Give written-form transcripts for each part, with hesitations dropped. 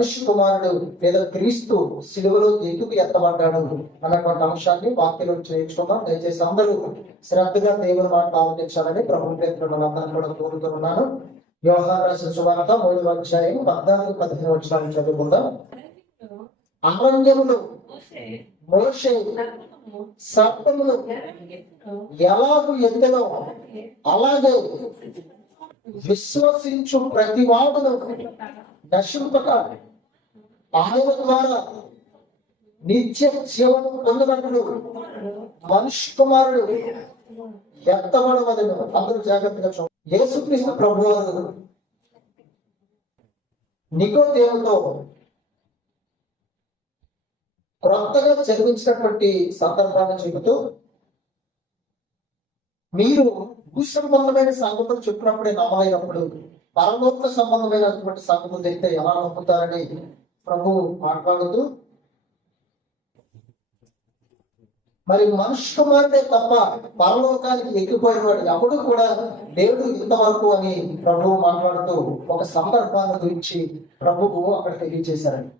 మనిషి కుమారుడు లేదా క్రీస్తు సిలువలో ఎందుకు ఎత్తబడ్డాడు అన్నటువంటి అంశాన్ని వాక్యంలో చేయించుకున్నాం. దయచేసి అందరూ శ్రద్ధగా దేవుని మాట ఆలోచించాలని ప్రభు పేరును అందరిని కూడా కోరుతున్నాను. యోహాను రాసిన సువార్త 3వ అధ్యాయం 14-15 వచనాలను చదువుకుందాం. అరణ్యములో మోషే సర్పమును ఎలాగూ ఎత్తెనో అలాగే విశ్వసించు ప్రతి వాడును నశింపక ఆయన ద్వారా నిత్య జీవనం పొందినట్లు మనిషి కుమారుడు ఎత్తబడవలెను. అందరూ జాగ్రత్తగా చూడండి. యేసుక్రీస్తు ప్రభువారు నికోదేముతో క్రొత్తగా జరిగించినటువంటి సందర్భాన్ని చెబుతూ, మీరు భూ సంబంధమైన సంగతులు చెప్పినప్పుడే నమ్మలేనప్పుడు పరలోక సంబంధమైనటువంటి సంగతులు తెలిస్తే ఎలా నమ్ముతారని ప్రభు మాట్లాడుతూ, మరి మనుష్య కుమారుడే తప్ప పరలోకానికి ఎక్కిపోయిన వాడు ఎవడు కూడా దేవుడు ఇంతవరకు అని ప్రభువు మాట్లాడుతూ ఒక సందర్భాన్ని గురించి ప్రభువు అక్కడ తెలియజేశారని.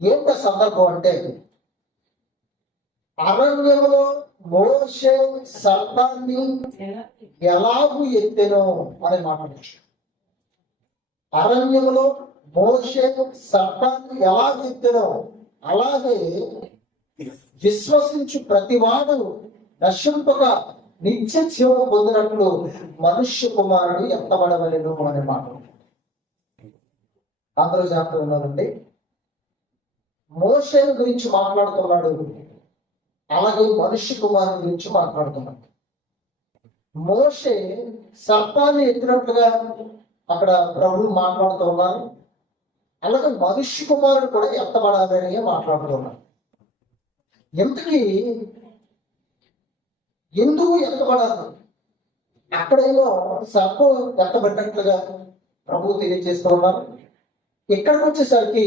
ఏంట సందర్భం అంటే, అరణ్యంలో మోషే సర్పాన్ని ఎలాగూ ఎత్తెనో అని మాట్లాడచ్చు. అరణ్యంలో మోషే సర్పాన్ని ఎలాగూ ఎత్తెనో అలాగే విశ్వసించు ప్రతివాడు నశింపక నిత్య జీవం పొందినట్లు మనుష్య కుమారుడు ఎత్తబడవలెను అనే మాట. అందరూ జాగ్రత్తగా ఉన్నారండి. మోషే గురించి మాట్లాడుతున్నాడు, అలాగే మనుష్య కుమారుని గురించి మాట్లాడుతున్నాడు. మోషే సర్పాన్ని ఎత్తినట్లుగా అక్కడ ప్రభు మాట్లాడుతూ ఉన్నారు, అలాగే మనుష్య కుమారుడు కూడా ఎత్తబడాలని మాట్లాడుతున్నాడు. ఎందుకు ఎత్తబడాలి? అక్కడేమో సర్పం ఎత్తబడినట్లుగా ప్రభు తెలియజేస్తూ ఉన్నారు. ఇక్కడికి వచ్చేసరికి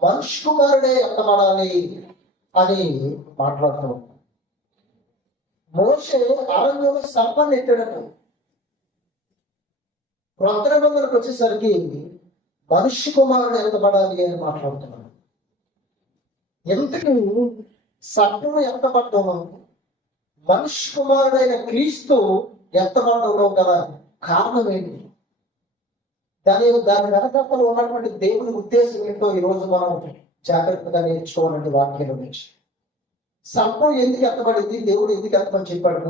మనుష్య కుమారుడే ఎత్తబడాలి అని మాట్లాడుతూ ఉన్నారు. మోషే అరణ్యంలో సర్పాన్ని ఎత్తడట. క్రొత్త నిబంధనకు వచ్చేసరికి మనుష్య కుమారుడు ఎత్తబడాలి అని మాట్లాడుతున్నాడు. ఎందుకు సర్పము ఎత్తబడ్డము, మనుష్య కుమారుడైన క్రీస్తు ఎత్తబడ్డంలో గల కారణం ఏంటి? దాని వెనకలో ఉన్నటువంటి దేవుని ఉద్దేశం ఏంటో ఈరోజు మనం జాగ్రత్తగా నేర్చుకోవాలంటే వాక్యం నుంచి. సర్పం ఎందుకు ఎత్తబడింది, దేవుడు ఎందుకు ఎత్తమని చెప్పాడు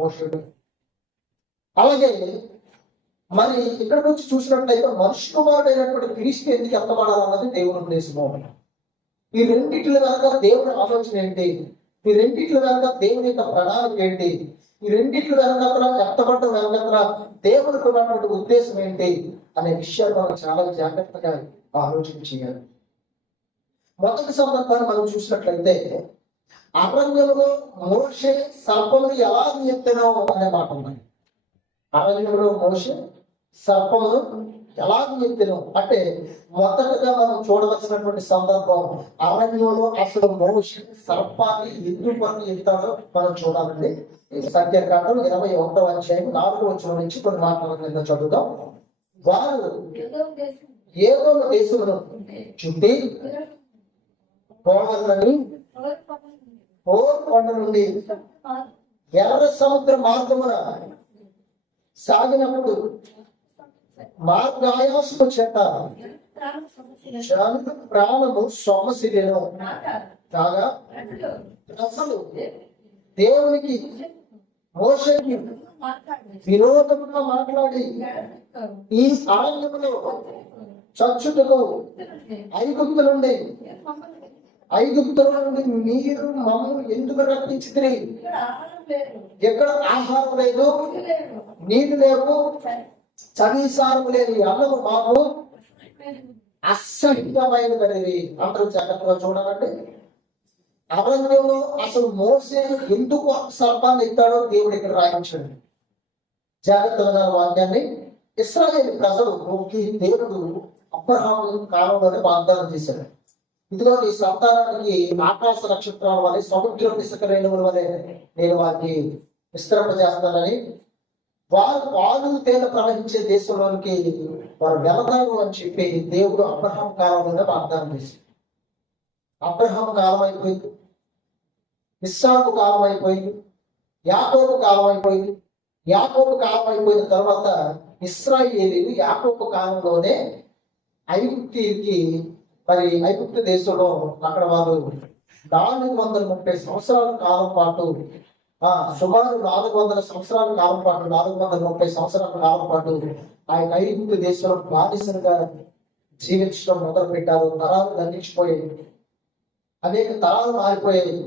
మోషేడు. అలాగే మరి ఇక్కడికి వచ్చి చూసినట్లయితే మనుష్య కుమారుడైనటువంటి క్రీస్తు ఎందుకు ఎత్తబడాలన్నది దేవుని ఉద్దేశము. ఈ రెండిట్ల వెనక దేవుని ఆలోచన ఏంటి? ఈ రెండిట్ల వెనక దేవుని యొక్క ప్రణాళిక ఏంటి? ఈ రెండిట్ల వెనక ఎత్తబడ్డ వెనక దేవునికి ఉన్నటువంటి ఉద్దేశం ఏంటి అనే విషయాలు మనం చాలా జాగ్రత్తగా ఆలోచన చేయాలి. మొదటి సందర్భాన్ని మనం చూసినట్లయితే, అరణ్యంలో మోషే సర్పమును ఎలా ఎత్తెనో అనే మాట ఉన్నాయి. అరణ్యంలో మోషే సర్పమును ఎలా ఎత్తెనో అంటే, మొదటగా మనం చూడవలసినటువంటి సందర్భం అరణ్యంలో అసలు మోషే సర్పాన్ని ఎందుకు ఎత్తాడో మనం చూడాలండి. సంఖ్యాకాండం 21వ అధ్యాయం 4వ వచనం నుంచి కొన్ని మాటల కింద చదువుతాం. వారు ఏదో దేశంలో చుట్టి పోవాలని హోర్ కొండ నుండి ఎర్ర సముద్ర మార్గమున సాగినప్పుడు మార్గాయాసము చేత ప్రాణము సొమ్మసిరిను కాగా అసలు దేవునికి మోషేకి విరోధముగా మాట్లాడి ఈ అరణ్యములో చచ్చుటకు ఐగుప్తుల నుండి మీరు మమ్మల్ని ఎందుకు రప్పించితే, ఎక్కడ ఆహారం లేదు, నీళ్ళు లేవు, చవిసారం లేదు, అన్నము మాకు అసహ్యమైనది. అందరూ జాగ్రత్తగా చూడాలంటే, అరణ్యంలో అసలు మోసే ఎందుకు సర్పాన్ని ఎత్తాడో దేవుడు ఇక్కడ రాయించాడు. జాగ్రత్తగా వాక్యాన్ని ఇశ్రాయేలు ప్రజలు దేవుడు అబ్రహాము కాలంలోనే వాగ్దానం చేశాడు. ఇదిగో నీ సంతానానికి ఆకాశ నక్షత్రాల వలె సముద్రం ఇసుక రేణువుల వలె నేను వారికి విస్తరింపజేస్తానని, వారు పాలు తేనె ప్రవహించే దేశంలోనికి వారు వెళతారు అని చెప్పి దేవుడు అబ్రహాం కాలంలోనే వాగ్దానం చేశాడు. అబ్రహాం కాలం అయిపోయింది, ఇస్సాకు కాలం అయిపోయింది, యాకోబు కాలం అయిపోయింది. యాకోబు కాలం అయిపోయిన తర్వాత ఇశ్రాయేలీయులు యాకోబు కాలంలోనే ఐగుప్తికి మరి ఐగుప్తు దేశంలో అక్కడ వారు 430 సంవత్సరాల కాలం పాటు సుమారు 400 సంవత్సరాల కాలం పాటు 430 సంవత్సరాల కాలం పాటు ఆ యొక్క ఐగుప్తు దేశంలో బానిసలుగా జీవించడం మొదలు పెట్టారు. తరాలు గతించిపోయాయి, అనేక తరాలు మారిపోయాయి,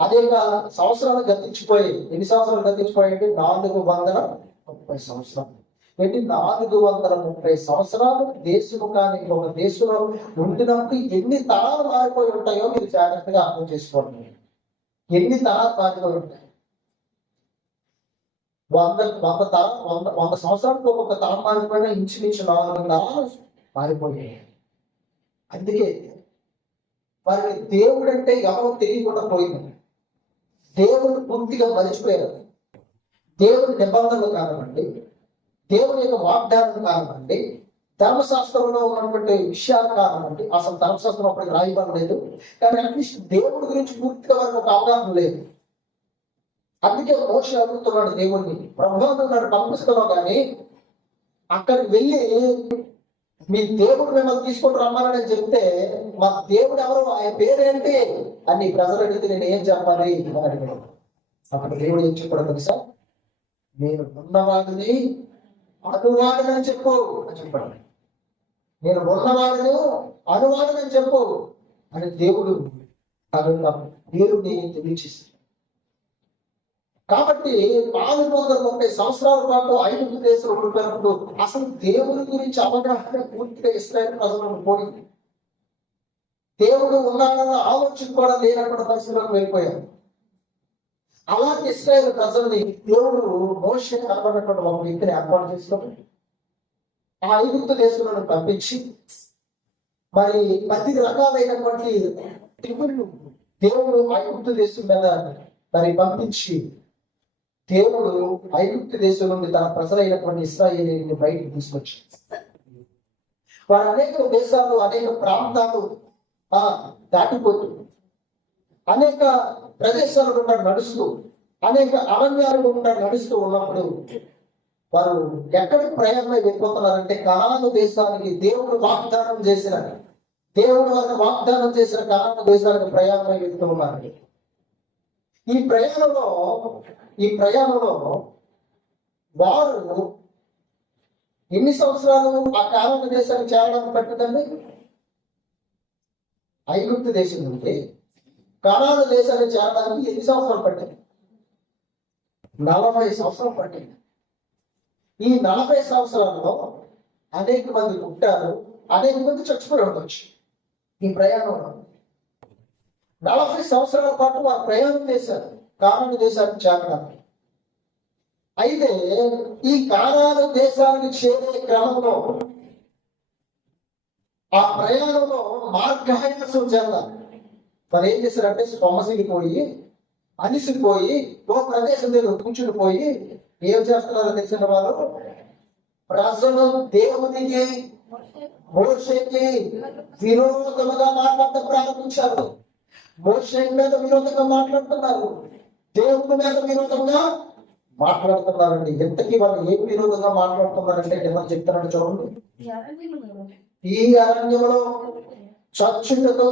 అనేక సంవత్సరాలు గతించిపోయాయి. ఎన్ని సంవత్సరాలు గతించిపోయాయంటే 430 సంవత్సరాలు. అంటే 430 సంవత్సరాలు దేశముఖానికి ఒక దేశంలో ఉండినప్పుడు ఎన్ని తరాలు మారిపోయి ఉంటాయో మీరు జాగ్రత్తగా అర్థం చేసుకోండి. ఎన్ని తరాలు మారిపోయి ఉంటాయి? 100 సంవత్సరాలకు ఒక్కొక్క తరం మారిపోయినా ఇంచుమించు 4 తరాలు మారిపోయాయి. అందుకే వారికి దేవుడు అంటే ఎవరో తెలియకుండా పోయింది. దేవుడు పూర్తిగా మరిచిపోయారు. దేవుడి నిబంధనలు కానివ్వండి, దేవుని యొక్క వాగ్దానం కానివ్వండి, ధర్మశాస్త్రంలో ఉన్నటువంటి విషయాలు కానివ్వండి, అసలు ధర్మశాస్త్రం అప్పటికి రాయబడలేదు. కానీ అట్లీస్ట్ దేవుడి గురించి పూర్తిగా వారికి ఒక అవగాహన లేదు. అందుకే మోషే అడుగుతున్నాడు దేవుడిని, ప్రభువు నన్ను పంపిస్తున్నావు కానీ అక్కడికి వెళ్ళి మీ దేవుడు మిమ్మల్ని తీసుకొని రమ్మని చెప్తే మా దేవుడు ఎవరు, ఆయన పేరేంటి అని ప్రజలు అడిగితే నేను ఏం చెప్పాలి అని అడిగాడు. అక్కడ దేవుడు ఏం చెప్పాడు తెలుసా? నేను ఉన్నవాడిని అనువాడనని చెప్పు అని చెప్పాడు. నేను ఉన్నవాడును అనువాడనని చెప్పు అని దేవుడు దేవుడిని తెలియచేశాడు. కాబట్టి 430 సంవత్సరాల పాటు ఐగుప్తు దేశంలో ఉండిపోయినప్పుడు అసలు దేవుడి గురించి అవగాహన పూర్తిగా ఇశ్రాయేలు ప్రజలను పోయింది. దేవుడు ఉన్నాడన్న ఆలోచన కూడా లేనటువంటి పరిస్థితులకు వెళ్ళిపోయారు. అలాంటి ఇశ్రాయేలు ప్రజల్ని దేవుడు మోషే కనబడినటువంటి ఒక వ్యక్తిని ఏర్పాటు చేసుకొని ఆ ఐగుప్తు దేశంలో పంపించి మరి 10 రకాలైనటువంటి తెగుళ్ళు దేవుడు ఐగుప్తు దేశం మీద మరి పంపించి దేవుడు ఐగుప్తు దేశం నుండి తన ప్రజలైనటువంటి ఇశ్రాయేలీయులను బయటకు తీసుకొచ్చి వారు అనేక దేశాలు అనేక ప్రాంతాలు దాటిపోతూ అనేక ప్రదేశాల గుండా నడుస్తూ అనేక అరణ్యాల గుండా నడుస్తూ ఉన్నప్పుడు వారు ఎక్కడికి ప్రయాణమై వెళ్ళిపోతున్నారంటే కనాను దేశానికి దేవుడు వాగ్దానం చేసిన కనాను దేశానికి ప్రయాణమై వెళ్తూ ఉన్నారు. ఈ ప్రయాణంలో వారు ఎన్ని సంవత్సరాలు ఆ కనాను దేశానికి చేరడానికి పట్టిందండి? ఐగుప్తు దేశం నుండి కనాను దేశానికి చేరడానికి ఎన్ని సంవత్సరాలు పట్టింది? 40 సంవత్సరాలు పట్టింది. ఈ 40 సంవత్సరాల్లో అనేక మంది పుట్టారు, అనేక మంది చచ్చిపోయి ఉండొచ్చు. ఈ ప్రయాణంలో 40 సంవత్సరాల పాటు వారు ప్రయాణం చేశారు కానాను దేశానికి చేరడానికి. అయితే ఈ కానాను దేశానికి చేరే క్రమంలో ఆ ప్రయాణంలో మార్గాయాసం చెందాలి. మరి ఏం చేశారంటే సొమ్మసిగిపోయి అలిసిపోయి ఓ ప్రదేశం దగ్గర కూర్చుని పోయి ఏం చేస్తున్నారో తెలిసిన వారు ప్రజలు దేవునికి మోషేకి విరోధముగా మాట్లాడటం ప్రారంభించారు. మోషే మీద విరోధంగా మాట్లాడుతున్నారు, దేవుని మీద విరోధంగా మాట్లాడుతున్నారండి. ఎంతకీ వాళ్ళు ఏం విరోధంగా మాట్లాడుతున్నారంటే ఏమని చెప్తారంటే చూడండి. ఈ అరణ్యంలో చచ్చుటకు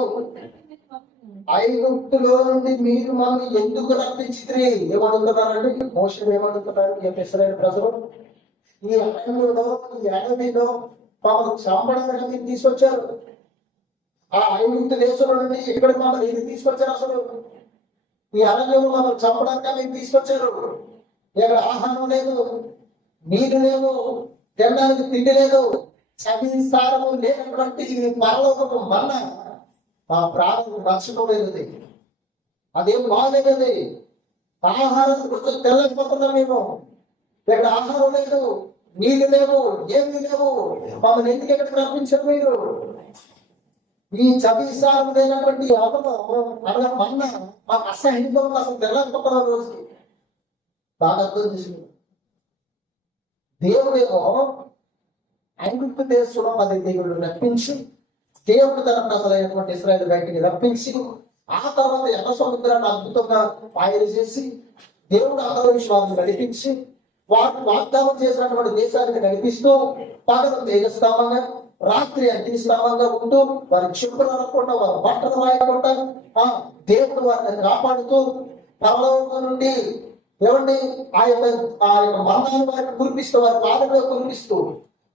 ఐగుప్తులో నుండి మీరు మమ్మల్ని ఎందుకు రప్పించితే ఏమడుగుతున్నారండి? మోషే ఏమడుగుతున్నారు? ఇశ్రాయేలు ప్రజలు ఈ అరణ్యంలో ఈ అడవిలో మమ్మల్ని చంపడానికి మీరు తీసుకొచ్చారు. ఆ ఐగుప్తు దేశంలో నుండి ఇక్కడ మమ్మల్ని ఇది తీసుకొచ్చారు. అసలు ఈ అరణ్యంలో మమ్మల్ని చంపడానికి మీరు తీసుకొచ్చారు. ఇక్కడ ఆహారం లేదు, నీరు లేదు, తినడానికి తిండి లేదు, సారము లేనటువంటి పరలోకపు మన్నా మా ప్రాణం నచ్చుకోలేదు. అదేం బాగలేదు. ఆహారం తెల్లకపోతున్నాం మేము. ఇక్కడ ఆహారం లేదు, నీళ్ళు లేవు, ఏమి లేవు. మమ్మల్ని ఎందుకు ఎక్కడికి రప్పించారు మీరు? ఈ చవిసారం లేనటువంటి అవలో అనగా మన్న మాకు అసహ్యంగా అసలు తెల్లకపోతున్న రోజుకి బాగా అర్థం చేసుకున్నాం. దేవుడేమో ఐగుప్తు దేశంలో అది దేవుడు రప్పించి, దేవుడు తన ప్రజలైనటువంటి ఇశ్రాయేలు బయటికి రప్పించి, ఆ తర్వాత ఎర్ర సముద్రాన్ని అద్భుతంగా పాయలు చేసి, దేవుడు అందరూ విశ్వాసం నడిపించి, వారు వాగ్దానం చేసినటువంటి దేశానికి నడిపిస్తూ, పగలు తేజస్తంభంగా, రాత్రి అగ్నిస్తంభంగా ఉంటూ, వారి చెప్పులు అనకుండా, వారి బట్టలు వాయకుండా, దేవుడు వారిని కాపాడుతూ, పరలోకం నుండి ఏమండి ఆ యొక్క మరణాన్ని వారిని కురిపిస్తూ, వారి పాదలో కురిపిస్తూ,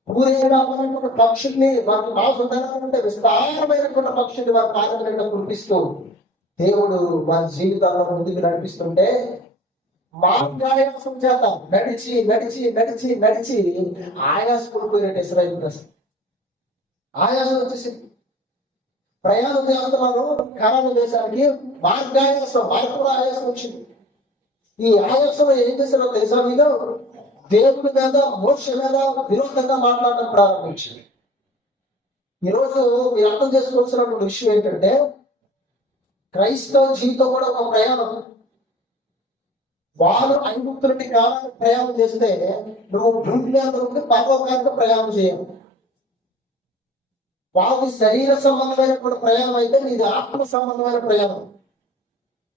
ఊరేటువంటి పక్షుల్ని వారికి మాసుంటే విస్తారమైనటువంటి పక్షుల్ని వారి పాదం కురిపిస్తూ దేవుడు వారి జీవితాల్లో ముందుకు నడిపిస్తుంటే, ఆయాసం చేత నడిచి నడిచి నడిచి నడిచి ఆయాసం పడిపోయినట్టు ఇశ్రాయేలు ఆయాసం వచ్చేసి ప్రయాణం చేస్తున్నారు కానాను దేశానికి. మార్గాయాసం, మార్గంలో ఆయాసం వచ్చింది. ఈ ఆయాసం ఏం చేశారో తెలుసా? మీరు దేవుడి మీద, మోక్ష మీద విరోధంగా మాట్లాడడం ప్రారంభించింది. ఈరోజు మీరు అర్థం చేసుకోవాల్సినటువంటి విషయం ఏంటంటే, క్రైస్తవ జీవితం కూడా ఒక ప్రయాణం. వారు ఐగుప్తులకి కాలానికి ప్రయాణం చేస్తే, నువ్వు భూమి మీద నుండి పరలోకానికి ప్రయాణం చేయాలి. వారి శరీర సంబంధమైనటువంటి ప్రయాణం అయితే నీది ఆత్మ సంబంధమైన ప్రయాణం.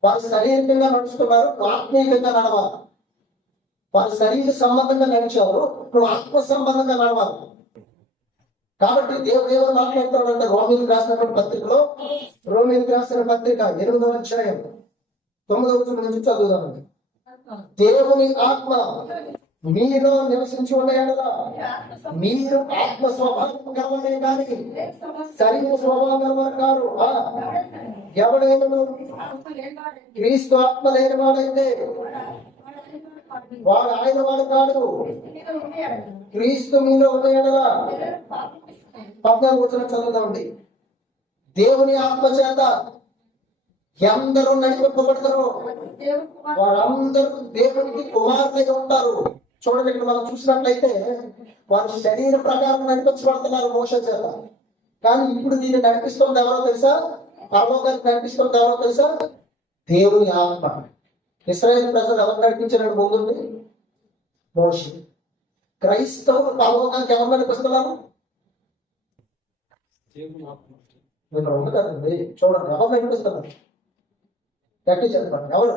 వారు శరీరంగా నడుస్తున్నారు, ఆత్మీయంగా నడవాలి. వారు శరీర సంబంధంగా నడిచారు, నువ్వు ఆత్మ సంబంధంగా నడవాలి. కాబట్టి దేవుడు మాట్లాడుతున్నాడు అంటే రోమిలకు రాసినటువంటి పత్రికలో, రోమిలకు రాసిన పత్రిక 8వ అధ్యాయం 9వ వచనం నుంచి చదువుదామండి. దేవుని ఆత్మ మీలో నివసించి ఉండేలా మీరు ఆత్మ స్వభావం గలవనే కానీ శరీర స్వభావం గలవారు కారు. ఎవడైనా క్రీస్తు ఆత్మ లేని వాడైతే వాడు ఆయన వాడు కాడు. క్రీస్తు మీలో ఉండేలా 14వ వచనం చదువుదామండి. దేవుని ఆత్మ చేత ఎందరూ నడిపింపబడతారో వారందరూ దేవునికి కుమారులుగా ఉంటారు. చూడండి, ఇక్కడ మనం చూసినట్లయితే వారు శరీర ప్రకారం నడిపించబడుతున్నారు మోషే చేత. కానీ ఇప్పుడు దీన్ని నడిపిస్తుంది ఎవరో తెలుసా? పరలోకానికి నడిపిస్తుంది ఎవరో తెలుసా? దేవుని ఆత్మ. ఇశ్రాయేలు ప్రజలు ఎవరు నడిపించినట్టు ముందుంది? మోషే. క్రైస్తవులు పరలోకానికి ఎవరు నడిపిస్తున్నారు? ఉండదండి. చూడండి, ఎవరు నడిపిస్తున్నారు? గట్టి చెప్పండి, ఎవరు?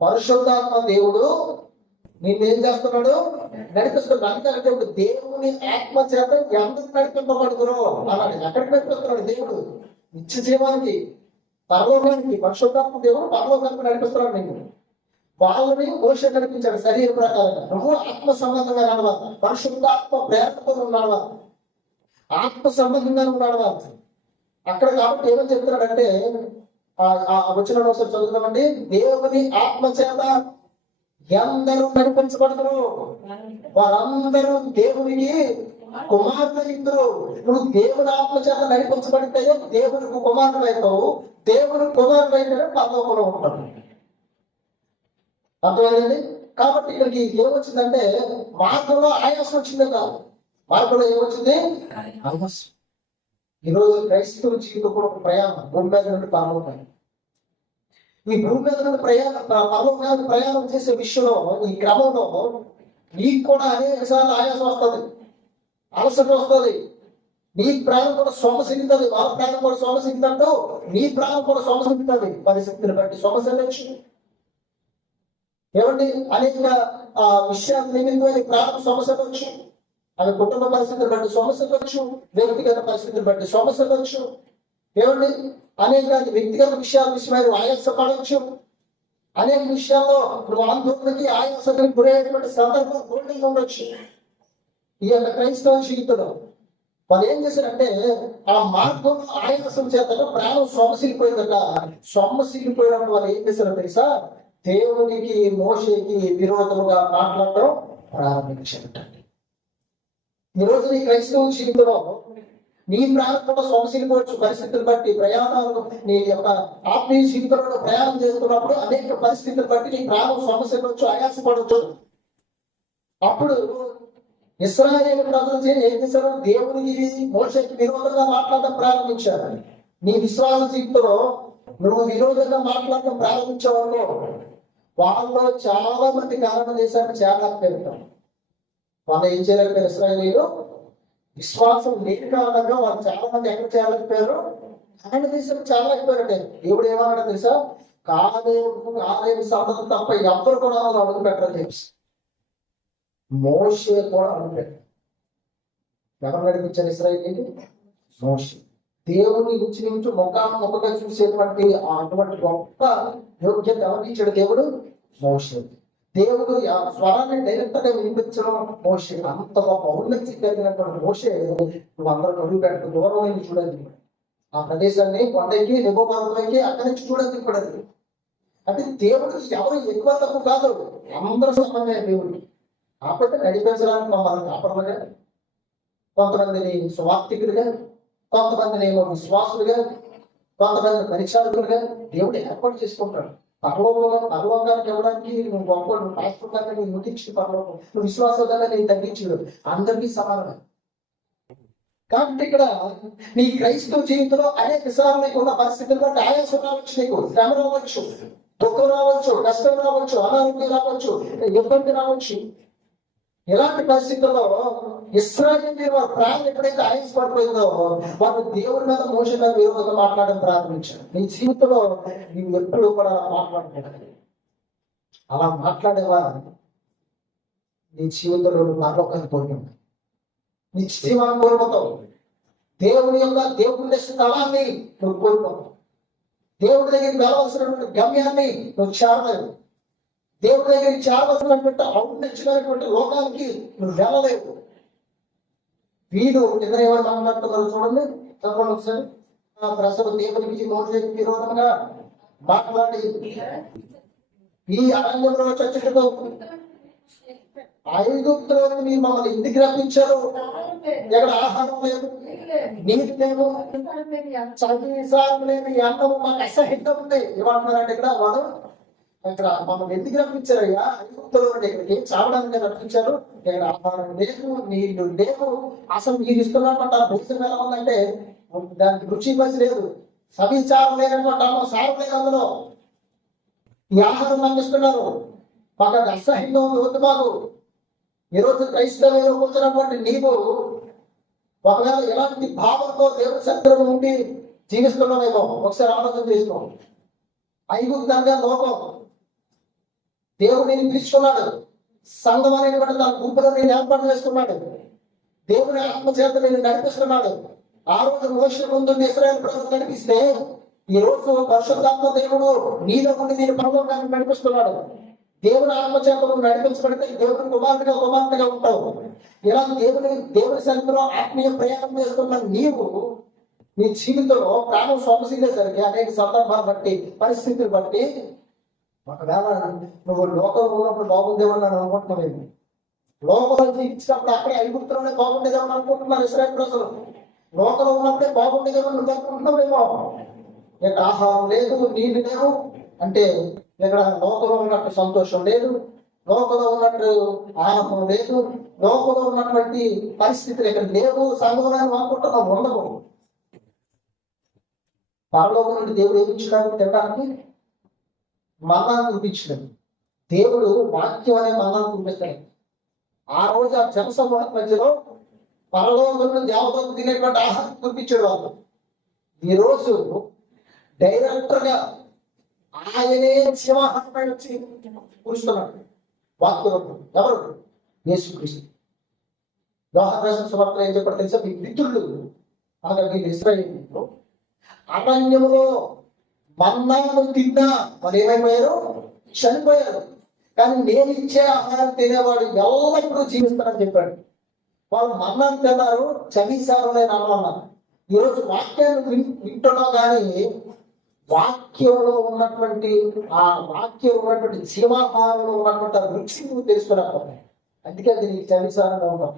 పరిశుద్ధాత్మ దేవుడు నిన్నేం చేస్తున్నాడు? నడిపిస్తున్నాడు. అంటే దేవుని ఆత్మ చేత ఎందుకు నడిపింపబడుతురో అలాగే ఎక్కడికి నడిపిస్తున్నాడు దేవుడు? నిత్య జీవానికి, పరలోకానికి. పరిశుద్ధాత్మ దేవుడు పరలోకానికి నడిపిస్తున్నాడు. నేను వాళ్ళని మోషే నడిపించాడు శరీర ప్రకారంగా. నువ్వు ఆత్మ సంబంధంగా నడవాలి, పరిశుద్ధాత్మ ప్రేరణతో నడవాలి, ఆత్మ సంబంధంగా నడవాలి అక్కడ. కాబట్టి ఏమని చెప్తున్నాడంటే, వచ్చిన ఒకసారి చదువుతామండి. దేవుని ఆత్మ చేత ఎందరూ నడిపించబడతారు వారందరూ దేవునికి కుమారులు. నువ్వు దేవుని ఆత్మ చేత నడిపించబడితే దేవునికి కుమారుడు అవుతావు. దేవుని కుమారుడు అయితే పరలోకంలో ఉంటాడు. అర్థమైందండి? కాబట్టి ఇక్కడికి ఏమొచ్చిందంటే, మార్గంలో ఆయాసం వచ్చింది కాదు. మార్గంలో ఏమొచ్చింది? ఆయాసం. ఈరోజు క్రైస్తవ జీవితం కూడా ఒక ప్రయాణం, భూమి మీద నుండి పరలోకం. ఈ భూమి మీద నుండి పరలోకానికి ప్రయాణం చేసే విషయంలో, ఈ క్రమంలో నీకు కూడా అనేక సార్లు ఆయాసం వస్తుంది, అలసట వస్తుంది. నీ ప్రాణం కూడా సొమసిగుతుంది, వాళ్ళ ప్రాణం కూడా సొమసిగుతుంటూ నీ ప్రాణం కూడా సొమసిగుతుంది. పరిస్థితులు బట్టి సొమసవచ్చు. ఏమండి, అనేక విషయాల నిమిత్తమైన ప్రాణం సమస్యవచ్చు. అవి కుటుంబ పరిస్థితులు బట్టి సమస్యవచ్చు, వ్యక్తిగత పరిస్థితులు బట్టి సమస్యవచ్చు. ఏమండి, అనేక వ్యక్తిగత విషయాల విషయమైన ఆయాసపడవచ్చు. అనేక విషయాల్లో నువ్వు ఆందోళనకి ఆయాసానికి గురయ్యేటువంటి సందర్భం గోల్డెన్ ఉండొచ్చు. ఈ యొక్క క్రైస్తవ జీవితంలో వాళ్ళు ఏం చేశారంటే, ఆ మార్గంలో ఆయాసం చేత ప్రాణం సొమసిల్లిపోయిందట. సొమ్మసిల్లిపోయినప్పుడు వాళ్ళు ఏం చేశారో తెలుసా? దేవునికి, మోషేకి విరోధముగా మాట్లాడటం ప్రారంభించారటండి. ఈరోజు నీ క్రైస్తవ జీవితంలో నీ ప్రాంతంలో సొమసిల్లిపోవచ్చు పరిస్థితులు బట్టి. ప్రయాణాలు, నీ యొక్క ఆత్మీయ జీవితంలో ప్రయాణం చేస్తున్నప్పుడు అనేక పరిస్థితులు బట్టి నీ ప్రాణం సమస్యవచ్చు, ఆయాసపడవచ్చు. అప్పుడు ఇశ్రాయేలు ప్రజలు ఏం చేశారు? దేవునికి, మోషేకి విరోధంగా మాట్లాడడం ప్రారంభించారు. నీ విశ్వాస జీవితంలో నువ్వు విరోధంగా మాట్లాడడం ప్రారంభించేవాళ్ళు వాళ్ళలో చాలా మంది కారణం చేశారు చేరలేకపోతాం. వాళ్ళు ఏం చేయలేకపోయారు ఇశ్రాయేలీయులు? విశ్వాసం లేని కారణంగా వాళ్ళు చాలా మంది ఎక్కడ చేయలేకపోయారు? ఆయన దేశం చాలా అయిపోయారంటే దేవుడు ఏమన్నాడు తెలుసా? కాలేని సంతతి తప్ప ఎవ్వరు కూడా వాళ్ళు అడుగు పెట్టారు చెప్పి. మోషే కూడా అడుగు పెట్టారు. ఎవరు నడిపించారు ఇశ్రాయేలీయులు? మోషే. దేవుని నుంచి ముఖాముఖగా చూసేటువంటి అటువంటి గొప్ప యోగ్యత ఎవరిచ్చాడు దేవుడు? మోషే. దేవుడు ఆ స్వరాన్ని డైరెక్ట్ గా వినిపించడం మోషే. అంత గొప్ప ఔన్నత్యం కలిగినటువంటి మోషే నువ్వు అందరూ అడుగు పెట్టు, దూరం అయింది చూడండి. ఆ ప్రదేశాన్ని కొండకి నిబోపర్వతానికి అక్కడి నుంచి చూడండి కూడా. అంటే దేవుడు ఎవరు ఎక్కువ తక్కువ కాదు, అందరూ సమానమే దేవుడు. కాకపోతే నడిపించడానికి మమ్మల్ని కాపాడలుగా, కొంతమందిని సువార్థికులుగా, కొంతమందిని ఏమో విశ్వాసులుగా, కొంతమంది పరిచారకులుగా దేవుడు ఏర్పాటు చేసుకుంటాడు. పరలోకానికి ఇవ్వడానికి నువ్వు గొప్ప, నువ్వు పాస్టర్ గారిని నువ్వు యుటించి పరలోకం, నువ్వు విశ్వాసంగా నేను తగ్గించు, అందరికీ సమానమే. కాబట్టి ఇక్కడ నీ క్రైస్తవ జీవితంలో అనేక సార్లు ఉన్న పరిస్థితులు బట్టి ఆయాసం రావచ్చు, నీకు శ్రమ రావచ్చు, దుఃఖం రావచ్చు, కష్టం రావచ్చు, అనారోగ్యం రావచ్చు, ఇబ్బంది రావచ్చు. ఇలాంటి పరిస్థితుల్లో ఇశ్రాయేలీయుల వారి ప్రాణం ఎప్పుడైతే ఆయాసపడిపోయిందో వాళ్ళు దేవుడి మీద, మోషే మీద విరోధంగా మాట్లాడడం ప్రారంభించారు. నీ జీవితంలో నీవు ఎప్పుడు కూడా మాట్లాడకూడదు. అలా మాట్లాడేవా నీ జీవితంలో పరలోకాన్ని కోరుకుంటావు, నీ జీవాన్ని కోల్పోతావు. దేవుడి స్థలాన్ని నువ్వు కోల్పోతావు. దేవుడి దగ్గరికి వెళ్ళవలసినటువంటి గమ్యాన్ని నువ్వు చేరలేవు. దేవుడి దగ్గరికి చేరవలసినటువంటి ఔన్నత్యమైనటువంటి లోకానికి నువ్వు వెళ్ళలేవు. వీడు కింద ఏమని మాట్లాడుతున్నారు చూడండి, చెప్పండి ఒకసారి. ప్రజలు దేవునికి మోషేకి విరోధంగా మాట్లాడి ఈ అరణ్యంలో చచ్చుటకు ఐగుప్తులోకి మీరు మమ్మల్ని ఎందుకు రప్పించారు? ఎక్కడ ఆహారం లేదు, నీటి లేవు, చదివిసారం లేదు, అన్నము మాకు అసహితం ఉంది. ఏమంటున్నారంటే ఇక్కడ వాడు, ఇక్కడ మమ్మల్ని ఎందుకు రప్పించారయ్యా? ఐగుప్తులో ఇక్కడికి చావడానికి రప్పించారు. ఇక్కడ ఆహారం లేదు, నీళ్లు లేవు. అసలు మీరు ఇస్తున్నారంట దేశం ఎలా ఉందంటే దానికి రుచి మసి లేదు, సవిచారం లేదనమాట, సారం లేదు అందులో. ఈ ఆహారం నాకు ఇస్తున్నారు, మాకు అది అసహ్యంగా ఉంది మాకు. ఈరోజు క్రైస్తవులు కూర్చున్నటువంటి నీవు ఒకవేళ ఎలాంటి భావంతో దేవుడి సత్యం ఉండి జీవిస్తున్నామేమో ఒకసారి ఆలోచన చేసుకో. ఐగుప్తంగా లోకం దేవుడు నేను పిలుచుకున్నాడు, సంఘం అనేటువంటి తన గుంపులో నేను ఏర్పాటు చేసుకున్నాడు, దేవుని ఆత్మచేత నేను నడిపిస్తున్నాడు. ఆ రోజు మోషే ముందు ఇశ్రాయేలు ప్రజలు నడిపిస్తే ఈ రోజు పరిశుద్ధాత్మ దేవుడు నీలో ఉండి నేను పరలోకాన్ని నడిపిస్తున్నాడు. దేవుని ఆత్మచేతను నడిపించబడితే దేవుని కుమార్తెగా ఉంటావు. ఇలా దేవుని సన్నిధిలో ఆత్మీయ ప్రయాణం చేస్తున్న నీవు నీ జీవితంలో ప్రాణం సొమసిల్లేసరికి అనేక సందర్భాలు బట్టి, పరిస్థితులు బట్టి ఒకవేళ నువ్వు లోకంలో ఉన్నప్పుడు బాగుందేమని నన్ను అనుకుంటున్నావు. లోకంలో జీవించినప్పుడు అక్కడే ఐగుప్తులోనే బాగుండేదేమని అనుకుంటున్నారు ఇశ్రాయేలు ప్రజలు. లోకంలో ఉన్నప్పుడే బాగుండేదేమని నువ్వు అనుకుంటున్నావేమో. ఇక్కడ ఆహారం లేదు, నీళ్ళు లేవు అంటే ఇక్కడ లోకంలో ఉన్నట్టు సంతోషం లేదు, లోకంలో ఉన్నట్టు ఆనందం లేదు, లోకంలో ఉన్నటువంటి పరిస్థితులు ఇక్కడ లేవు. సంఘంలో అనుకుంటున్నాం ఉండవు. పరలోకం నుండి దేవుడు ఏమించడానికి తినడానికి మన్నాను చూపించడం. దేవుడు వాక్యం అనే మన్నాను చూపిస్తాడు. ఆ రోజు ఆ జనసమూహ మధ్యలో పరలోకంలో దేవతలు తినేటువంటి ఆహారం చూపించాడు వాళ్ళు. ఈరోజు డైరెక్టర్ గా ఆయనే సింహాసనపై వచ్చి కూర్చున్నాడు వాక్యం. ఎవరు? యేసుక్రీస్తు. యోహాను సువార్త ఏం చెప్పాడు తెలుసా? మీ పితరులు అనగా మీరు ఇశ్రాయేలీయులు అరణ్యములో మన్నాను తిన్నా వాళ్ళు ఏమైపోయారు? చనిపోయారు. కానీ నేను ఇచ్చే ఆహారం తినేవాడు ఎల్లప్పుడూ జీవిస్తానని చెప్పాడు. వాళ్ళు మన్నాను తిన్నారు, చవిసారం లేని అన్నారు. ఈరోజు వాక్యాన్ని వింటున్నావు కానీ వాక్యంలో ఉన్నటువంటి ఆ వాక్యం ఉన్నటువంటి జీవాహారంలో ఉన్నటువంటి ఆ రుచి నువ్వు తెలుసుకున్నావు. అందుకే అది నీకు చవిసారంగా ఉంటాం.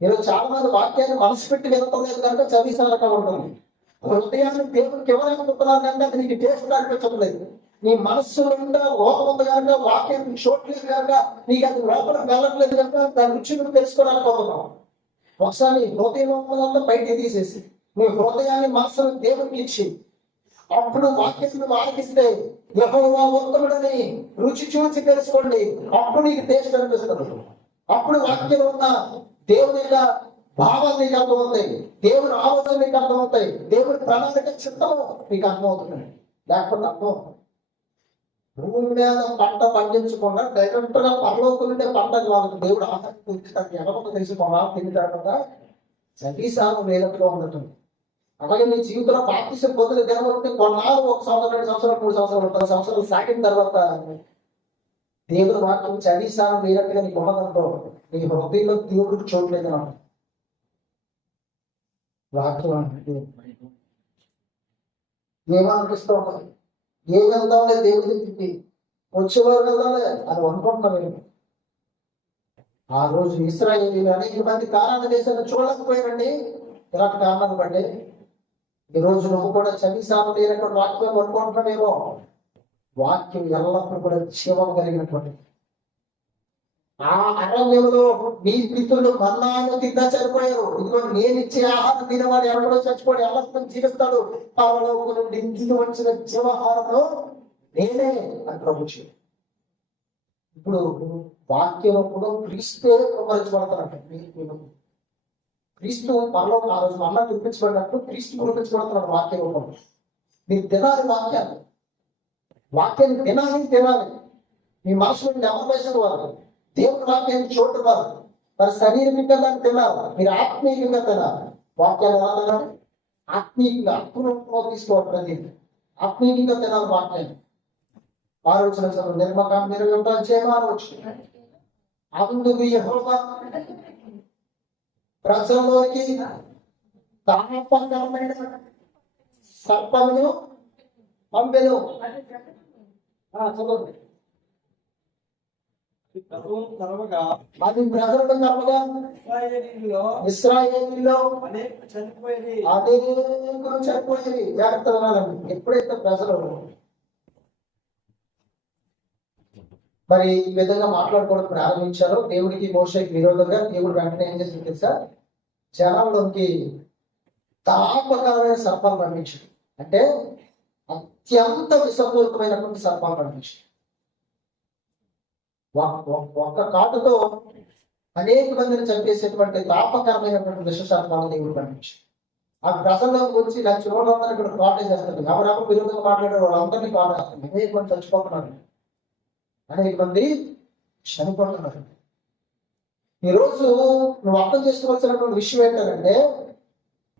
ఈరోజు చాలా మంది వాక్యాన్ని మనసు పెట్టి వినపడలేదు కనుక చవిసారంగా ఉంటుంది. హృదయాన్ని దేవునికి ఇవ్వాలనుకుంటున్నారు కనుక అది నీకు టేస్ట్ అనిపించలేదు. నీ మనస్సులో ఉండే లోపం ఉంది కనుక వాక్యం చూడలేదు కనుక నీకు అది లోపలికి వెళ్ళట్లేదు కనుక దాని రుచి నువ్వు తెలుసుకోవాలనుకుంటున్నావు. ఒకసారి హృదయం బయటికి తీసేసి నీ హృదయాన్ని మనసును దేవునికి ఇచ్చి అప్పుడు వాక్యం ఆలకిస్తే యెహోవా ఉత్తముడని రుచి చూసి తెలుసుకోండి. అప్పుడు నీకు టేస్ట్ అనిపిస్తుంది. అప్పుడు వాక్యం ఉన్న దేవుని యొక్క భావం మీకు అర్థమవుతాయి, దేవుని ఆలోచన మీకు అర్థమవుతాయి, దేవుని ప్రణాళిక చిత్తము మీకు అర్థమవుతుంది. లేకపోతే అర్థం భూమి మీద పంట పండించకుండా డైరెక్ట్ గా పరలోకం నుండే పంటకు వాళ్ళకి దేవుడు ఆసక్తి ఎవరికి తెలుసుకోవాలా తిని తర్వాత సతీసారం లేనట్టుగా ఉండటం. అలాగే నీ జీవితంలో బాప్తిసం పొందిన దేవుడు కొన్నాళ్ళు 1 సంవత్సరం 2 సంవత్సరాలు 3 సంవత్సరాలు 10 సంవత్సరాలు సాగిన తర్వాత దేవుడు వాక్యం చదిసారం లేనట్టుగా నీకు ఉన్నదంటో నీ హృదయంలో దేవుడికి చూడలేదు అన్నమాట. వాక్యం ఏమనిపిస్తూ ఉంటుంది, ఏ వెళ్దాంలే దేవుడికి తిప్పి వచ్చేవారు వెళ్దాంలే అని అనుకుంటున్నాం. ఆ రోజు ఇశ్రాయేలీయులు అనేక మంది కానాను దేశాన్ని చూడలేకపోయారండి. ఇలాంటి కారణాలు బట్టి ఈ రోజు నువ్వు కూడా చదిసారం లేనటువంటి వాక్యం అనుకుంటున్నావేమో. వాక్యం ఎల్లప్పుడూ కూడా జీవం కలిగినటువంటి ఆ అరణ్యంలో మీ పితరులు మన్నాను తిన్నా చనిపోయారు. ఇదిగో నేను ఇచ్చే ఆహారం తినవాడు ఎవడో చచ్చిపోయి ఎల్లప్పుడూ జీవిస్తాడు. పరలోకం నుండి దిగి వచ్చిన జీవాహారంలో నేనే అని ప్రభుత్వం. ఇప్పుడు వాక్యం కూడా క్రీస్తే కుమరించబడతారంట. క్రీస్తు పరలోకం ఆ రోజు మన్నా చూపించబడినట్టు క్రీస్తు కురిపించబడుతున్నాడు వాక్య రూపంలో. మీరు తినాలి వాక్యాన్ని, వాక్యాన్ని తినాలి. మీ మనసు నుండి అవకాశం వారు దేవుని వాక్యాన్ని చూడటం వారు మరి శారీరకంగా దాన్ని తినాలి, మీరు ఆత్మీయంగా తినాలి. వాక్యాన్ని ఎలా తినాలి? ఆత్మీయంగా అప్రూపంలో తీసుకోవాలి. ఆత్మీయంగా తినాలి వాక్యాన్ని. ఆలోచన నిర్మకాండ 21 చేయవచ్చు. అందుకు యెహోవా ప్రజల్లోకి తాపకరమైన సర్పమును పంపెను. చదవండి. అది ప్రజలను కలవగా ఇశ్రాయేలీయుల్లో అనేకులు చనిపోయేది. జాగ్రత్త వినాలండి. ఎప్పుడైతే ప్రజలు మరి ఈ విధంగా మాట్లాడుకోవడం ప్రారంభించారో దేవుడికి మోషేకి విరోధంగా దేవుడు వెంటనే ఏం చేసింది తెలుసా? జనంలోకి తాపకరమైన సర్పాలు పంపించాడు. అంటే అత్యంత విషపూరితమైనటువంటి సర్పాలు పంపించాడు. ఒక్క కాటుతో అనేక మందిని చంపేసేటువంటి తాపకరమైనటువంటి విష సర్పాలను దేవుడు పంపించాడు. ఆ ప్రజల్లో గురించి నా చూడందరూ ఇక్కడ కాటే చేస్తారు. ఎవరెవరు విరోధంగా మాట్లాడే వాళ్ళందరినీ కాటేస్తారు. అనేక మంది చచ్చిపోతున్నారు, అనేక మంది చనిపోతున్నారు. ఈరోజు నువ్వు అర్థం చేసుకోవాల్సినటువంటి విషయం ఏంటంటే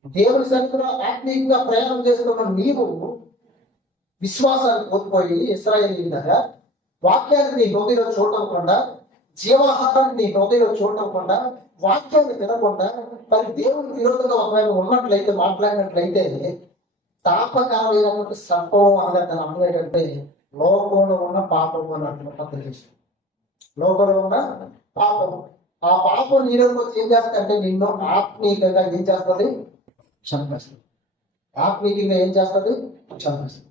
దేవుని సన్నిధిలో ఆత్మీయంగా ప్రయాణం చేస్తున్న నీవు విశ్వాసాన్ని కోల్పోయి ఇశ్రాయేలీయులాగా వాక్యాన్ని నీ హృదయంలో చూడకుండా, జీవాహారాన్ని నీ హృదయంలో చూడకుండా, వాక్యాన్ని వినకుండా మరి దేవునికి విరోధంగా ఒకవేళ ఉన్నట్లయితే మాట్లాడినట్లయితే తాపకరమైనటువంటి సర్పం అనే దాని అర్థం ఏంటంటే లోకంలో ఉన్న పాపం అని అర్థం చేస్తుంది. లోకంలో ఉన్న పాపం, ఆ పాపం నీలోకి వచ్చి ఏం చేస్తుందంటే నిన్ను ఆత్మీయంగా ఏం చేస్తుంది? చంపేస్తుంది. ఆత్మీయంగా ఏం చేస్తుంది? చంపేస్తుంది.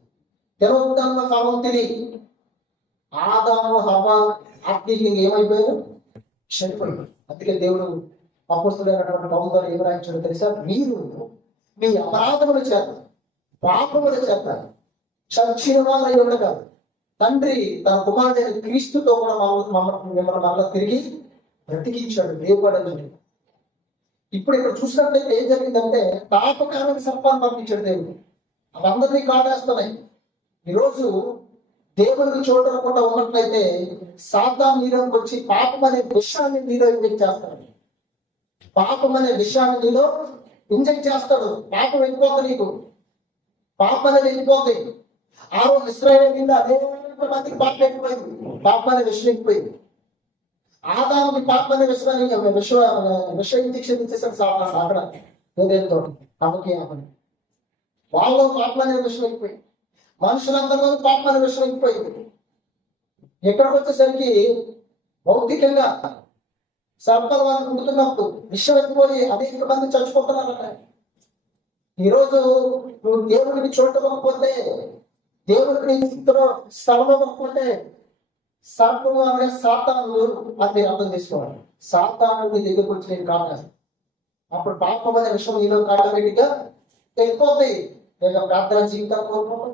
తినొద్దన్న ఫలం తిని ఆదాము హవ్వ ఆత్మీయంగా ఏమైపోయారు? చనిపోయారు. అందుకే దేవుడు అపొస్తలుడైనటువంటి పౌలు ద్వారా ఏమి రాయించాడో తెలుసా? మీరు మీ అపరాధముల చేత పాపముల చేత చచ్చిన వారై ఉండగా తండ్రి తన కుమారుడైన క్రీస్తుతో కూడా మిమ్మల్ని మరలా తిరిగి బ్రతికించాడు. దేవుడు ఇప్పుడు ఇక్కడ చూసినట్లయితే ఏం జరిగిందంటే తాపకాలను సర్పాన్ని పంపించాడు దేవుడు. అవందరినీ కాడేస్తున్నాయి. ఈరోజు దేవుడికి చూడకుండా ఉన్నట్లయితే సాతాను నీలోకి వచ్చి పాపం అనే విషయాన్ని నీలో ఇంజెక్ట్ చేస్తాడు. పాపం అనే విషయాన్ని నీలో ఇంజెక్ట్ చేస్తాడు. పాపం వెళ్ళిపోతుంది, నీకు పాపం అనేది వెళ్ళిపోతాయి. ఆ రోజు ఇశ్రాయేలీయుల్లో అనేక మందికి పాపం వెళ్ళిపోయింది, పాపం అనే విషయం వెళ్ళిపోయింది. ఆదాముకి పాపం అనే విషయాన్ని విష ఇంజెక్షన్ ఇచ్చేసాడు సాతాను అక్కడ ఏదేంతో తమకి ఆపని. వాళ్ళలో పాపం అనే విషయం వెళ్ళిపోయింది. మనుషులందరిలో పాపం అనే విషయం వెళ్ళిపోయింది. ఎక్కడికి వచ్చేసరికి భౌతికంగా సర్పాలు వాళ్ళని కుడుతున్నప్పుడు విషయం వెళ్ళిపోయి అనేక మంది చచ్చిపోతున్నారట. ఈరోజు నువ్వు దేవుడిని చూడకపోతే, దేవుడిని స్థలం ఇవ్వకపోతే సర్పము అనగా సాతాను అని మీరు అర్థం చేసుకోవాలి. సాతాను నీ దగ్గరకు వచ్చి నేను కాదు. అప్పుడు పాపం అనే విషయం నీలో ఆటోమేటిక్గా వెళ్ళిపోతాయి. లేదా ప్రార్థన జీవితాన్ని కోల్పోతాం,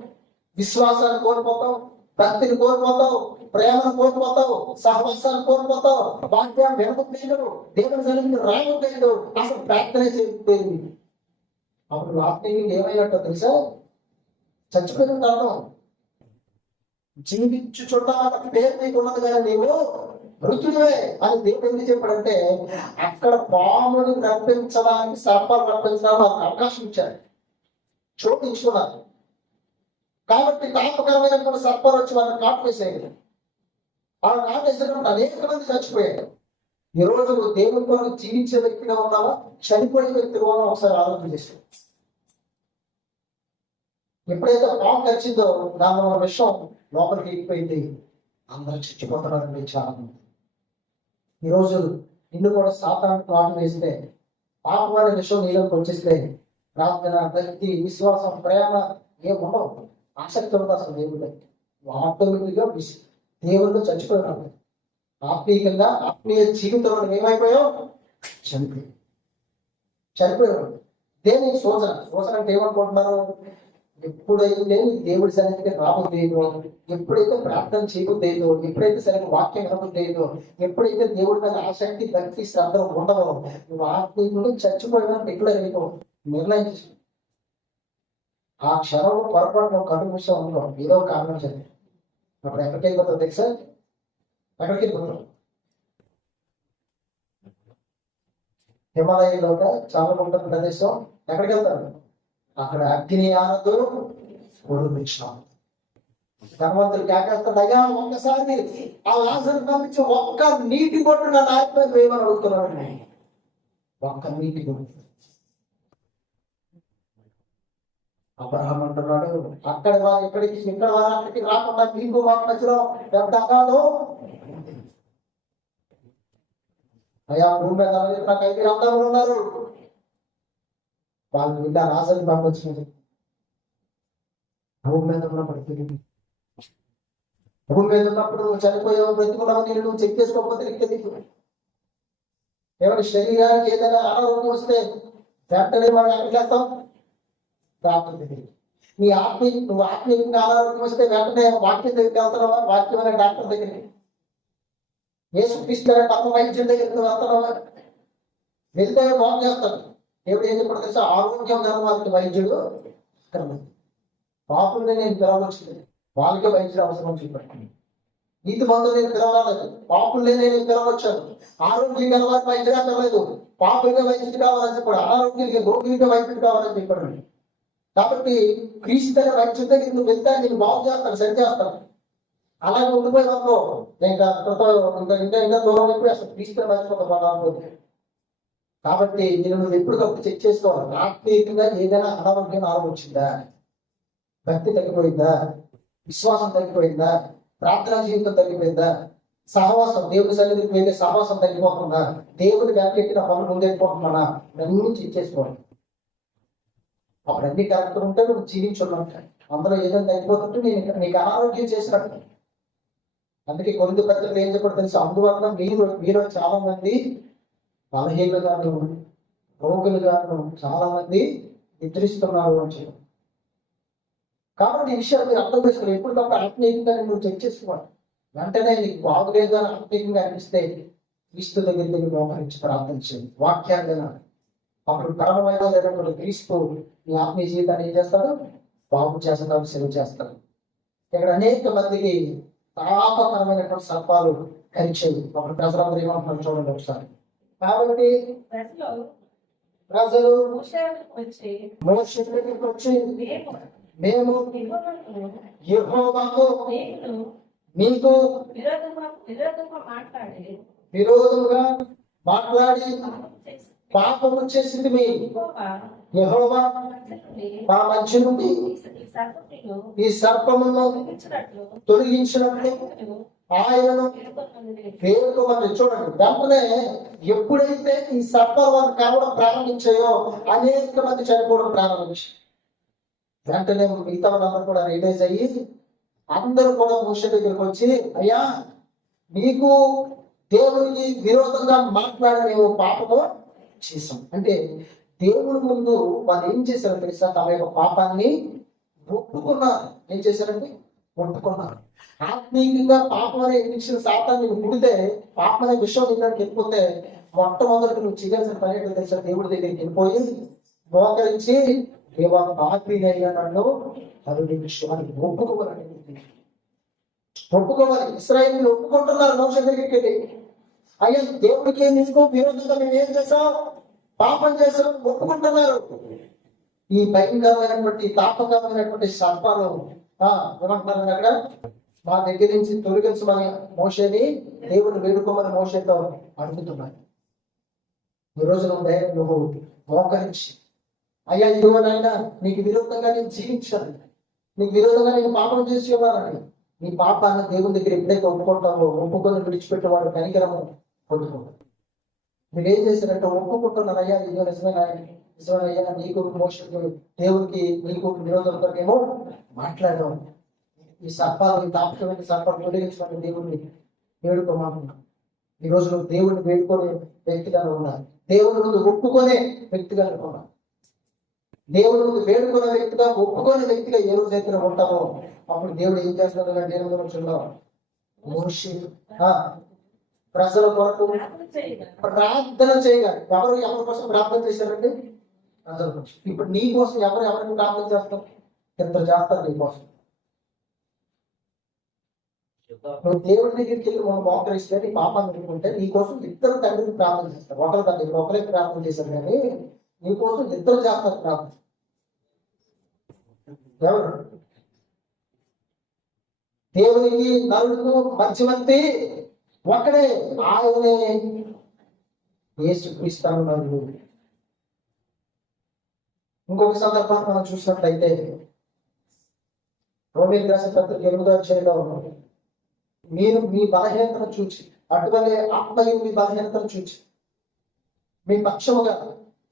విశ్వాసాన్ని కోల్పోతాం, భక్తిని కోల్పోతావు, ప్రేమను కోల్పోతావు, సహవాసాన్ని కోల్పోతావు, వాక్యాన్ని వినకపోయాడు, దేవుని సన్నిధికి రాకపోయాడు, అసలు ప్రార్థన చేయకపోయింది. అప్పుడు ఆత్మీయంగా ఏమైనట్టు తెలుసా? చచ్చిపోయిన కారణం. జీవించు చూడడానికి పేరు నీకు ఉన్నది కానీ నీవు మృతుడివే అని దేవుడు ఎందుకు చెప్పాడంటే, అక్కడ పాముని రప్పించడానికి, సర్పాలు రప్పించడానికి వాళ్ళకి అవకాశం ఇచ్చాడు, చోటు ఇచ్చుకున్నారు. కాబట్టి పాపకరమైన సర్పాలు వచ్చి వాళ్ళని కాపేసేయాలి. ఆ కాపేసినప్పుడు అనేక మంది చచ్చిపోయారు. ఈ రోజు నువ్వు దేవుని కొరకు జీవించే వ్యక్తిగా ఉన్నావా, చనిపోయే వ్యక్తిగా ఉన్నావా? ఒకసారి ఆలోచన చేస్తావు. ఎప్పుడైతే పాము కలిసిందో దానిలో ఉన్న విషయం లోపలికి వెళ్ళిపోయింది, అందరూ చచ్చిపోతున్నారని చాలా మంది. ఈరోజు నిన్ను కూడా సాతాను పాటు వేస్తే, పాపం అనే విషయం నీలోకి వచ్చేస్తే, ప్రార్థన, భక్తి, విశ్వాసం, ప్రేమ ఏముండవు, ఆసక్తి ఉండదు అసలు దేవుడు. ఆటోమేటిక్గా దేవుళ్ళు చచ్చిపోయినాడు. ఆత్మీయంగా ఆత్మీయ జీవితంలో ఏమైపోయావు? చనిపోయాడు. దేని సూచన అంటే ఏమనుకుంటున్నారు? ఎప్పుడైతే దేవుడి సన్నిధికి రాబోదేదో, ఎప్పుడైతే ప్రార్థన చేయబోదేదో, ఎప్పుడైతే సరైన వాక్యం వినబోదేదో, ఎప్పుడైతే దేవుడి మీద ఆసక్తి, భక్తి, శ్రద్ధ ఉండవో, నువ్వు ఆత్మీయులు చచ్చిపోయినా డిక్లేర్ అయిపో నిర్ణయం చేసు. ఆ క్షణంలో పొరపాటు నువ్వు కళ్ళు మూసా ఉండవు, ఏదో కారణం జరిగింది. అప్పుడు ఎక్కడికి వెళ్ళిపోతావు తెలుసా? ఎక్కడికి వెళ్ళిపోతావు? హిమాలయంలో చాలా ఉంటుంది ప్రదేశం. ఎక్కడికి వెళ్తారు? అక్కడ అగ్ని ఆనదు ఉడిపించాం. ధనవంతులు కేకేస్తాడు, అయ్యా ఒక్కసారి ఆ లాజరుని పంపించి ఒక్క నీటి బొట్టు నా నాయకుడు వేయమని అడుగుతున్నాడు. ఒక్క నీటి బొట్టు. అబ్రహాం అంటున్నాడు, అక్కడ వారు ఇక్కడికి, ఇక్కడ వారు అక్కడికి రాకుండా మీకు మాకు మధ్యలో పెద్ద అగాధం. అయ్యా భూమి మీద నాకు 5 అందరూ ఉన్నారు. వాళ్ళు బిడ్డ రాజని పంపించినది. భూమి మీద ఉన్నప్పుడు తిరిగి, భూమి మీద ఉన్నప్పుడు చనిపోయావు, బ్రతికున్నావు, నువ్వు చెక్ చేసుకోకపోతే తెలియదు. ఎవరి శరీరానికి ఏదైనా అనారోగ్యం వస్తే వెంటనే మనం ఎక్కడికి వెళ్తాం? డాక్టర్ దగ్గరికి. నువ్వు ఆత్మీయంగా అనారోగ్యం వస్తే వెంటనే వాక్యం దగ్గరికి వెళ్తున్నావా? వాక్యమైన డాక్టర్ దగ్గరికి. యేసుక్రీస్తు పరమ వైద్యం దగ్గరికి నువ్వు వెళ్తున్నావా? వెళ్తే బాగు చేస్తాడు. దేవుడు ఏం చెప్పాడు తెలుసా? ఆరోగ్యం గల వారికి వైద్యుడు పాపుల్ని నేను పిలవచ్చింది, వాళ్ళకే వైద్యుడు అవసరం చెప్పాడు. నీతి మందులు నేను పిలవలేదు, పాపుల్ని నేను పిలవచ్చాను. ఆరోగ్యం గల వారికి వైద్యుడు అక్కర్లేదు, పాపులకే వైద్యుడు కావాలని చెప్పాడు. అనారోగ్యానికి రోగిగా వైద్యుడు కావాలని చెప్పాడు. కాబట్టి క్రీస్తు వైద్యుడి దగ్గరికి నువ్వు వెళ్తే నేను బాగు చేస్తాను, సరి చేస్తాను. అలాగే ఉండిపోయి వరకు ఇంకా ఇంకా దూరం అయిపోయి అసలు క్రీస్తు మర్చిపోతాను. కాబట్టి నేను నువ్వు ఎప్పటికప్పుడు చెక్ చేసుకోవాలి. ఆత్మీయంగా ఏదైనా అనారోగ్యం ఆరంభించిందా, భక్తి తగ్గిపోయిందా, విశ్వాసం తగ్గిపోయిందా, ప్రార్థనా జీవితం తగ్గిపోయిందా, సహవాసం, దేవుడి సన్నిధికి వెళ్ళే సహవాసం తగ్గిపోకుండా, దేవుడి వ్యాఖ్యకి నా పనులు ముందెళ్ళిపోతున్నానా, అన్ని చెక్ చేసుకోవాలి. అప్పుడు అన్ని కరెక్ట్ ఉంటే నువ్వు జీవించున్నట్టు. అందులో ఏదైనా తగ్గిపోతుంటే నేను నీకు అనారోగ్యం చేసినట్టు. అందుకే కొరింథీ పత్రికలో ఏం చెప్పాడు తెలుసు? అందువల్ల మీరు చాలా మంది బలహీనులుగాను, రోగులుగాను, చాలా మంది నిద్రిస్తున్నారు అని చెప్పారు. కాబట్టి ఈ విషయాలు మీరు అర్థం చేసుకోవాలి. ఎప్పటికప్పుడు ఆత్మీయంగా నువ్వు చెక్ చేసుకోవాలి. వెంటనే నీకు బాగులేదు అని ఆత్మీయంగా అనిపిస్తే క్రీస్తు దగ్గరికి మోకరించి ప్రార్థన చేయండి, వాక్యాన్ని వినాలి. అప్పుడు పరమమైనటువంటి క్రీస్తు నీ ఆత్మీయ జీవితాన్ని ఏం చేస్తాడు? బాగు చేస్తాడు, సేవ చేస్తాడు. ఇక్కడ అనేక మందికి తాపకరమైనటువంటి సర్పాలు కరిచేవి. అప్పుడు ప్రజలందరూ ఏమంటున్నారు చూడండి ఒకసారి. కాబట్టి ప్రజలు మోషే దగ్గరికి వచ్చి, మేము యెహోవాకు మీకు విరోధముగా మాట్లాడి పాపము చేసింది. మీ యెహోవా మా మధ్య నుండి ఈ సర్పమును తొలగించినట్లు ఆయనను పేర్కొమని. చూడండి, వెంటనే ఎప్పుడైతే ఈ సర్పాలు కావడం ప్రారంభించాయో అనేక మంది చనిపోవడం ప్రారంభించారు. వెంటనే మిగతా వాళ్ళందరూ కూడా రియలైజ్ అయ్యి అందరూ కూడా మోషే దగ్గరికి వచ్చి, అయ్యా నీకు దేవునికి విరోధంగా మాట్లాడలేవు, పాపము చేశాం. అంటే దేవుడి ముందు వాళ్ళు ఏం చేశారో తెలుసా? తమ యొక్క పాపాన్ని ఒప్పుకున్నారు. ఏం చేశారండి? ఒప్పుకున్నారు. ఆత్మీయంగా పాపం అనే ఇంజక్షన్ సాతాన్ని పుడితే, పాపం అనే విషయం నిన్నకి వెళ్ళిపోతే, మొట్టమొదటి నువ్వు చేయాల్సిన పని ఏంటో తెలుసా? దేవుడి దగ్గరికి వెళ్ళిపోయి మోకరించి, దేవా పాపినైనా నన్ను కరుణించు ఒప్పుకోవాలండి. ఒప్పుకోవాలి. ఇశ్రాయేలీయులు ఒప్పుకుంటున్నారు మోషే దగ్గరికి వెళ్ళి, అయ్యా దేవుడికి నీకు విరోధంగా మేము ఏం చేసాం, పాపం చేసాం ఒప్పుకుంటున్నారు. ఈ భయంకరమైనటువంటి తాపకరమైనటువంటి సర్పాలు ఏమంటున్నారు అక్కడ, మా దగ్గర నుంచి తొలగించమని మోషేని దేవుని వేడుకోమని మోషేతో అడుగుతున్నాయి. ఈ రోజు నువ్వు మోకరించి, అయ్యా ఇదిగోనైనా నీకు విరోధంగా నేను జీవించాలి, నీకు విరోధంగా నేను పాపం చేసి ఇవ్వాలని, నీ పాపాన్ని దేవుని దగ్గర ఎప్పుడైతే ఒప్పుకుంటావో, ఒప్పుకొని విడిచిపెట్టేవాడు కనికరము పొందుకుంటాడు. మీరేం చేశారంటే ఒప్పుకుంటున్నారు, అయ్యా ఇదిగో నిజమేనయ్యా నీకు మోషకు దేవునికి నీకు విరోధంతో ఏమో మాట్లాడడం, ఈ సర్పాలు, ఈ తాపకమైన సర్పాలు తొలగించమని దేవుడిని వేడుకోమంటున్నాం. ఈ రోజు నువ్వు దేవుడిని వేడుకునే వ్యక్తిగా ఉండాలి. దేవుని ముందు ఒప్పుకునే వ్యక్తిగా ఉండాలి. దేవుని ముందు వేడుకునే వ్యక్తిగా, ఒప్పుకునే వ్యక్తిగా ఏ రోజైతే ఉంటామో అప్పుడు దేవుడు ఏం చేస్తున్నాడు అంటే 8వ వచనంలో, మోషే ప్రజల కొరకు ప్రార్థన చేయగాలి. ఎవరి కోసం ప్రార్థన చేశారండి? ప్రజల కోసం. ఇప్పుడు నీ కోసం ఎవరికి ప్రార్థన చేస్తారు? ఇద్దరు చేస్తారు నీ కోసం. నువ్వు దేవుడి దగ్గరికి వెళ్ళి మోకరిస్తే, నీ పాపాన్ని అనుకుంటే నీ కోసం ఇద్దరు తండ్రిని ప్రార్థన చేస్తారు. ఒకరి తండ్రి ఒకరే ప్రార్థన చేశారు, కానీ నీ కోసం ఇద్దరు చేస్తారు ప్రార్థన. ఎవరు? దేవునికి నరుడుకు మధ్యవర్తి ఒక్కడే, ఆయనే యేసుక్రీస్తు. ఇంకొక సందర్భాన్ని మనం చూసినట్లయితే రోమీయులకు రాసిన పత్రిక 8వ అధ్యాయంలో, మీరు మీ బలహీనతను చూచి, అటువలే ఆత్మయు మీ బలహీనతను చూచి మీ పక్షముగా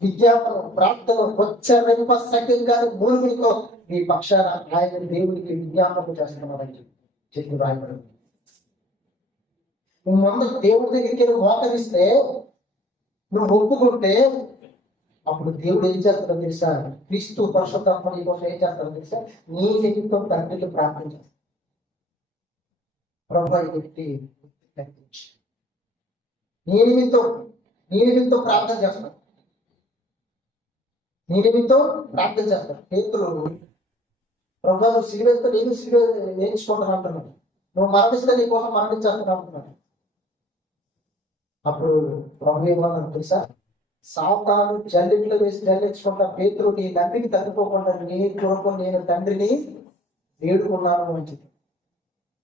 విజ్ఞాపన ప్రార్థన వచ్చరింప సఖ్యంగా మూలుగులతో మీ పక్షాన ఆయన దేవుడికి విజ్ఞాపన చేస్తున్నారని చెప్పి రాయబడింది. నువ్వు ముందు దేవుడి దగ్గరికి మోకరిస్తే, నువ్వు ఒప్పుకుంటే, అప్పుడు దేవుడు ఏం చేస్తాడో తెలుసా? క్రీస్తు పరిశుద్ధాత్మ నీ కోసం ఏం చేస్తాడో తెలుసా? నీ నిమిత్తం తండ్రికి ప్రార్థన చేస్తాడు. ప్రభు వ్యక్తి నీ నిమిత్తం ప్రార్థన చేస్తాడు. నీ నిమిత్తం ప్రార్థన చేస్తాడు. పేతురు, ప్రభు నువ్వు సిలువేస్తే నేను సిలువ వేయించుకుంటాను అంటున్నాడు, నువ్వు మరణిస్తే నీ కోసం మరణించేస్తాను అంటున్నాడు. అప్పుడు ప్రభు ఏమన్నా తెలుసా? సాతాను జల్లిట్లో వేసి జల్లించుకుంటా, పేతురు నీ తండ్రికి తగ్గిపోకుండా నీ కొరకు నేను తండ్రిని వేడుకున్నాను అని చెప్పి,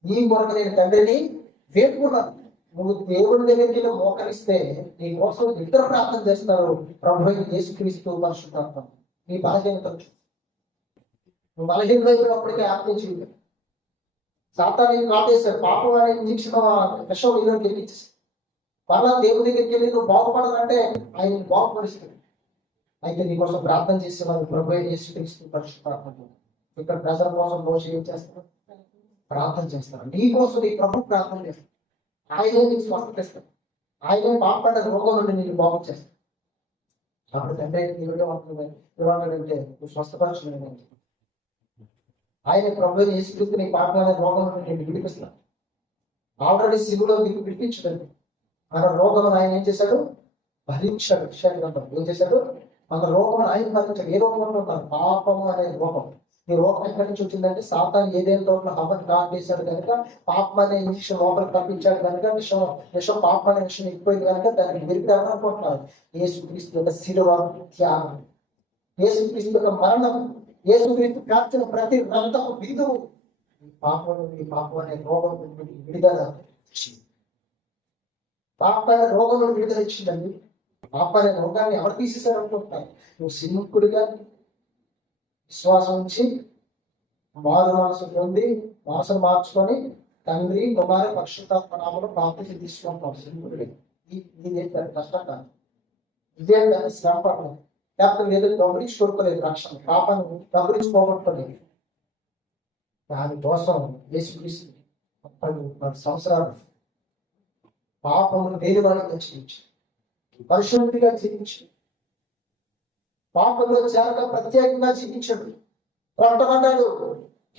నీ కొరకు నేను తండ్రిని వేడుకున్నాను. నువ్వు దేవుడి దగ్గరికి మోకరిస్తే నీ కోసం ఇద్దరు ప్రార్థన చేస్తున్నారు, ప్రభు యేసుక్రీస్తు పరిశుద్ధాత్మ. నీ బలహీనత నువ్వు బలహీనమైనప్పటికీ ఆత్మించి సాతాను కాటేశారు, పాపం అనే ఇంజక్షన్ విషం నీళ్ళకి వెళ్ళిచ్చేసి మళ్ళా దేవుడి దగ్గరికి వెళ్ళి నువ్వు బాగుపడాలంటే ఆయన బాగుపరుస్తుంది. అయితే నీకోసం ప్రార్థన చేసేవారు ప్రభు యేసుక్రీస్తు పరిశుద్ధాత్మ. ఇక్కడ ప్రజల కోసం మోషే ఏం చేస్తారు? ప్రార్థన చేస్తారు. నీ కోసం నీ ప్రభు ప్రార్థన చేస్తారు. ఆయనే నీకు స్వస్థత ఇస్తారు. ఆయనే పాపపడ్డ రోగం నుండి నీకు బాగు చేస్తారు. అప్పుడు తండ్రి ఏమంటాడంటే నువ్వు స్వస్థపరచు. ఆయన ప్రభు యేసుక్రీస్తు నీ పాపమైన రోగం నుండి నేను విడిపిస్తాను. ఆల్రెడీ సిలువలో నీకు విడిపించడండి. మన రోగం ఆయన ఏం చేశాడు? భరించాడు. ఏం చేశాడు? మన రోగం ఆయన భరించాడు. ఏ రోగం ఉన్నారు? పాపము అనే రోగం. ఈ రోగం ఎక్కడి నుంచి వచ్చిందంటే సాతాను ఏదైనా తోటలో హవన్ కాటేశాడు కనుక, పాపం అనే విషయం లోపలికి పంపించాడు కనుక, విషయం పాపం అనే విషయం ఎక్కువైంది కనుక దానికి విరిగి ఎవరనుకుంటున్నారు? యేసుక్రీస్తు యొక్క శిలువ త్యాగం, యేసుక్రీస్తు యొక్క మరణం, యేసుక్రీస్తు కార్చిన ప్రతి రక్తపు బిందువు ఈ పాపం అనే రోగం విడుదల, పాపమైన రోగం విడుదల ఇచ్చిందండి. పాపమైన రోగాన్ని ఎవరు తీసేశారు అనుకుంటున్నారు? నువ్వు సిన్ముకుడిగా విశ్వాసం ఉంచి మారు మనసు పొంది మనసును మార్చుకొని తండ్రి కుమార పరిశుద్ధాత్మ నామములో బాప్తిసం తీసుకుంటాం. సిన్ముకుడిగా ఇది కష్టం కాదు. ఇదే శ్రమ పడలేదు. లేకపోతే ఏదో గమనించి కొడుకోలేదు. రక్షణ పాపాన్ని గమనించి పోగొట్టుకోలేదు. దానికోసం యేసుక్రీస్తు 30 సంవత్సరాలు పాపమును వేరువాడిగా జీవించి పరిశుద్ధిగా జీవించి పాపంలో చేరక ప్రత్యేకంగా జీవించాడు. కొట్టబడ్డాడు,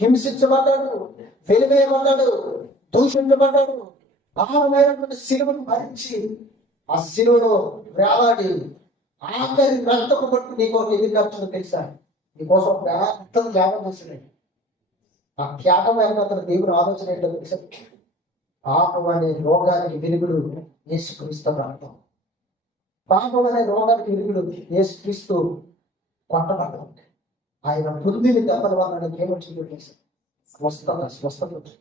హింసించబడ్డాడు, వెలివేయబడ్డాడు, దూషించబడ్డాడు. భారమైనటువంటి శిలువను భరించి ఆ శిలువలో వేలాడి ఆఖరి రక్తపు పట్టు నీకు ఎదురు ఖర్చులు తెలుసా? నీకోసం పెద్ద త్యాగం చేస్తున్నాడు. ఆ త్యాగం వెనక దేవుడు ఆలోచన ఏంటో తెలుసా? పాపం అనే రోగానికి విరుగుడు యేసుక్రీస్తు రక్తం. పాపం అనే రోగానికి విరుగుడు యేసుక్రీస్తు కొట్టబడ్డం. ఆయన పొందిన దెబ్బల వల్ల నాకు ఏమొచ్చిందో తెలుసు? స్వస్థత వచ్చింది.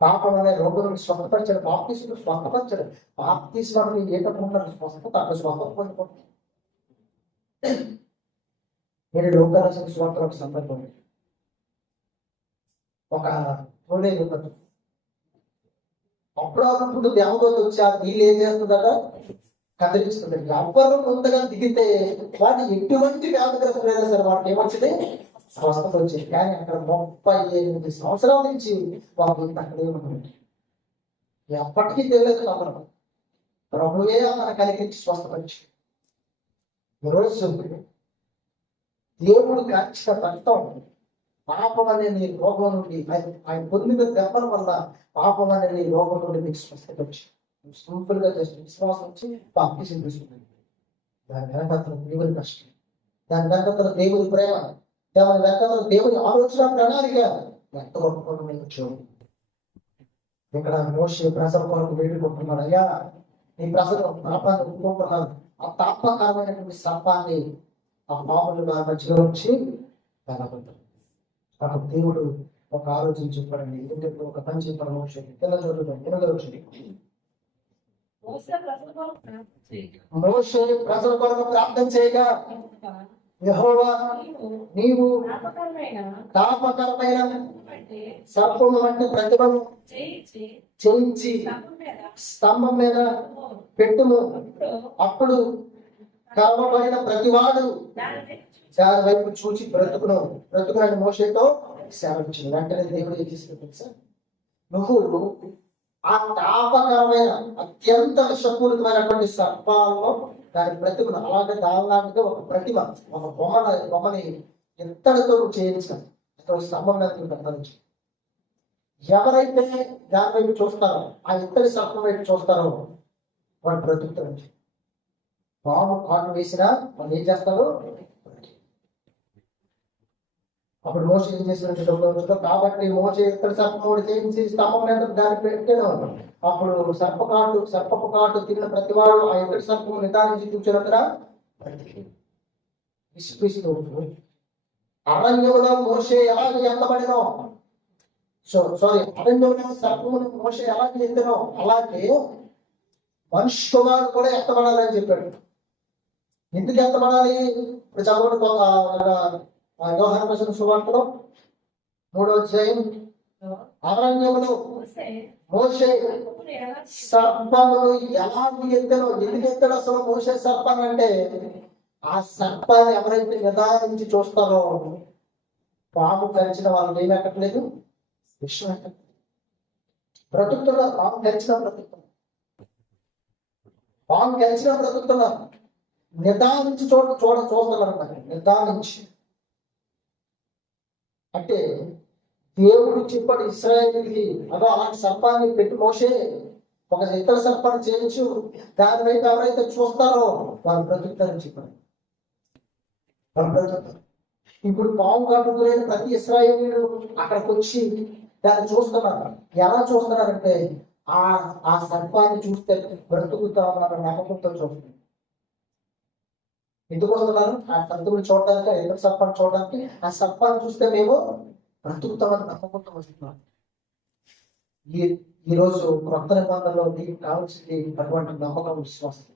పాపం అనే రోగులను స్వస్థపరిచాడు, బాప్తీసుడు స్వస్థపరిచాడు. బాప్తీసుడు ఏటప్పుడు స్వస్థత అక్కడ స్వస్థత పొందుకుంటుంది. నేను లోకాల స్వార్థ సందర్భం ఒక తోడే ఉండదు. అప్పుడప్పుడు దేవదూత వచ్చి ఆ నీళ్ళు ఏం చేస్తుందట? కదిలిస్తుంది. ఎవ్వరు ముందుగా దిగితే వాటి ఎటువంటి వ్యాధిగ్రస్తం లేదా సరే వాటికి ఏమొచ్చింది? స్వస్థత వచ్చింది. కానీ అక్కడ 38 సంవత్సరాల నుంచి వాళ్ళు అక్కడే ఉన్నారు. ఎప్పటికీ తెలియదు నమ్మడం. ప్రభువే మన కలిగించి స్వస్థపరిచి ఈరోజు దేవుడు కాచిన రక్తం పాపం అనే నీ రోగం నుండి ఆయన పొందిన దెబ్బల వల్ల పాపం అనే నీ రోగం నుండి నీకు స్వస్థపరిచి సింపుల్ గా చేసిన విశ్వాసం వచ్చి బాప్తిసం తీసుకుంటుంది. దాని వెనకాల దేవుని కష్టం, దాని వెనకాల దేవుని ప్రేమ, దాని వెనకాల దేవుని ఆలోచన ప్రణాళిక ఎంత గొప్ప చూడు. ఇక్కడ మోషే ప్రజల కొరకు వేడుకుంటున్నాడు, అయ్యా నీ ప్రజలు పాపాన్ని ఒప్పుకుంటున్నారు. ఆ తాపకరమైనటువంటి సర్పాన్ని ఆ పాములు నా మధ్యలో వచ్చి వెళ్ళబడ్డాడు. అక్కడ దేవుడు ఒక ఆలోచన చెప్పాడండి. ఎందుకంటే ఒక పని చెప్పాడు మోషే తెల్ల చదువు 8వ వచ్చింది. మోషే ప్రజల కొరకు ప్రార్థన చేయగా యెహోవా నీవు తాపకరమైన సర్పము వంటి ప్రతిభను చేయించి స్తంభం మీద పెట్టుము. అప్పుడు కర్మపడిన ప్రతివాడు దాని వైపు చూచి బ్రతుకునని మోషేతో సెలవిచ్చింది. వెంటనే దేవుడు ఏం చేసిన తెలుసా? నువ్వు ఆ తాపకరమైన అత్యంత విషపూరితమైనటువంటి సర్పాలలో దాని ప్రతిమను అలాగే దానిలాంటిగా ఒక ప్రతిమ, ఒక బొమ్మని ఎంతటితో చేయించాను. అక్కడ స్తంభం మీద కట్టించి ఎవరైతే దాని వైపు చూస్తారో, ఆ ఇత్తడి సర్పం వైపు చూస్తారో వాడు బ్రతుకుతారు. పాము కాటు వేసినా వాళ్ళు ఏం చేస్తారు? అప్పుడు మోషే ఏం చేసినట్టు కాబట్టి మోషే ఇత్తడి సర్పముడు చేయించి స్తంభం మీద దాన్ని పెట్టాను. అప్పుడు సర్పపు కాటు తిన్న ప్రతివాడు ఆ ఇత్తడి సర్పము నిదానించి కూర్చున్నట్టున విసిపిస్తూ అరణ్యంలో మోషే ఎలాగ ఎత్తబడినో అరణ్యంలో సర్పమును మోషే ఎలాగ ఎత్తినో అలాగే మనిషి కుమారుడు కూడా ఎత్తబడాలని చెప్పాడు. ఎందుకు ఎత్తబడాలి? ఇప్పుడు చదవండి యోహాను రాసిన సువార్తలో 3వ అధ్యాయం. అరణ్యములో మోషే సర్పమును ఎలా ఎత్తానో, ఎందుకు ఎత్తాడు అసలు మోషే సర్పాన్ని అంటే? ఆ సర్పాన్ని ఎవరైతే నిదానించి చూస్తారో పాము కరిచిన వాళ్ళు ఏమి ఎక్కట్లేదు, విషయం ఎక్కట్లేదు, బ్రతుకుతున్నారు. పాము కరిచిన బ్రతుకుతున్నారు. నిదానించి చూస్తున్నారు. నిదానించి అంటే దేవుడు చెప్పాడు ఇశ్రాయేలుకి, అదో అలాంటి సర్పాన్ని పెట్టి మోషే ఒక ఇతర సర్పాన్ని చేయించు, దాని వైపు ఎవరైతే చూస్తారో వాళ్ళు బ్రతుకుతారని చెప్పాడు. వాళ్ళు బ్రతుకుతారు. ఇప్పుడు పాము కాటు లేని ప్రతి ఇశ్రాయేలీయుడు అక్కడికి వచ్చి దాన్ని చూస్తున్నారు. ఎలా చూస్తున్నారంటే ఆ సర్పాన్ని చూస్తే బ్రతుకుతామన్న నమ్మకంతో చూస్తున్నారు. ఎందుకు వస్తున్నారు? ఆ సంతుని చూడడానికి, ఇతర సర్పాన్ని చూడడానికి. ఆ సర్పాన్ని చూస్తే మేము బ్రతుకుతామని నమ్మకంతో వస్తున్నాం. ఈరోజు క్రొత్త నిబంధనలో నీకు కావాల్సింది అటువంటి నమ్మకం, విశ్వాసం.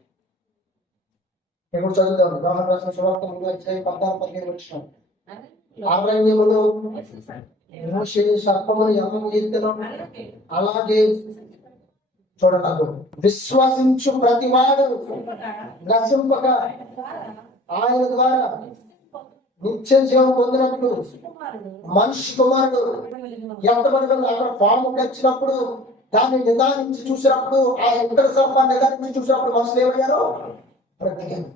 ఇప్పుడు చదువుతాను యోహాను రాసిన సువార్త 14-15 వచ్చిన. అరణ్యములో మోషే సర్పమును ఎలా ఎత్తెనో అలాగే చూడలేదు విశ్వసించు ప్రతివాడు నశింపక ఆయన ద్వారా నిత్య జీవం పొందినప్పుడు మనిషి కుమారుడు ఎంతమంది అక్కడ పాము కచ్చినప్పుడు దాన్ని నిదానించి చూసినప్పుడు, ఆ ఇతర సర్పాన్ని నిదానించి చూసినప్పుడు మనుషులు ఏమయ్యారో బ్రతికారు.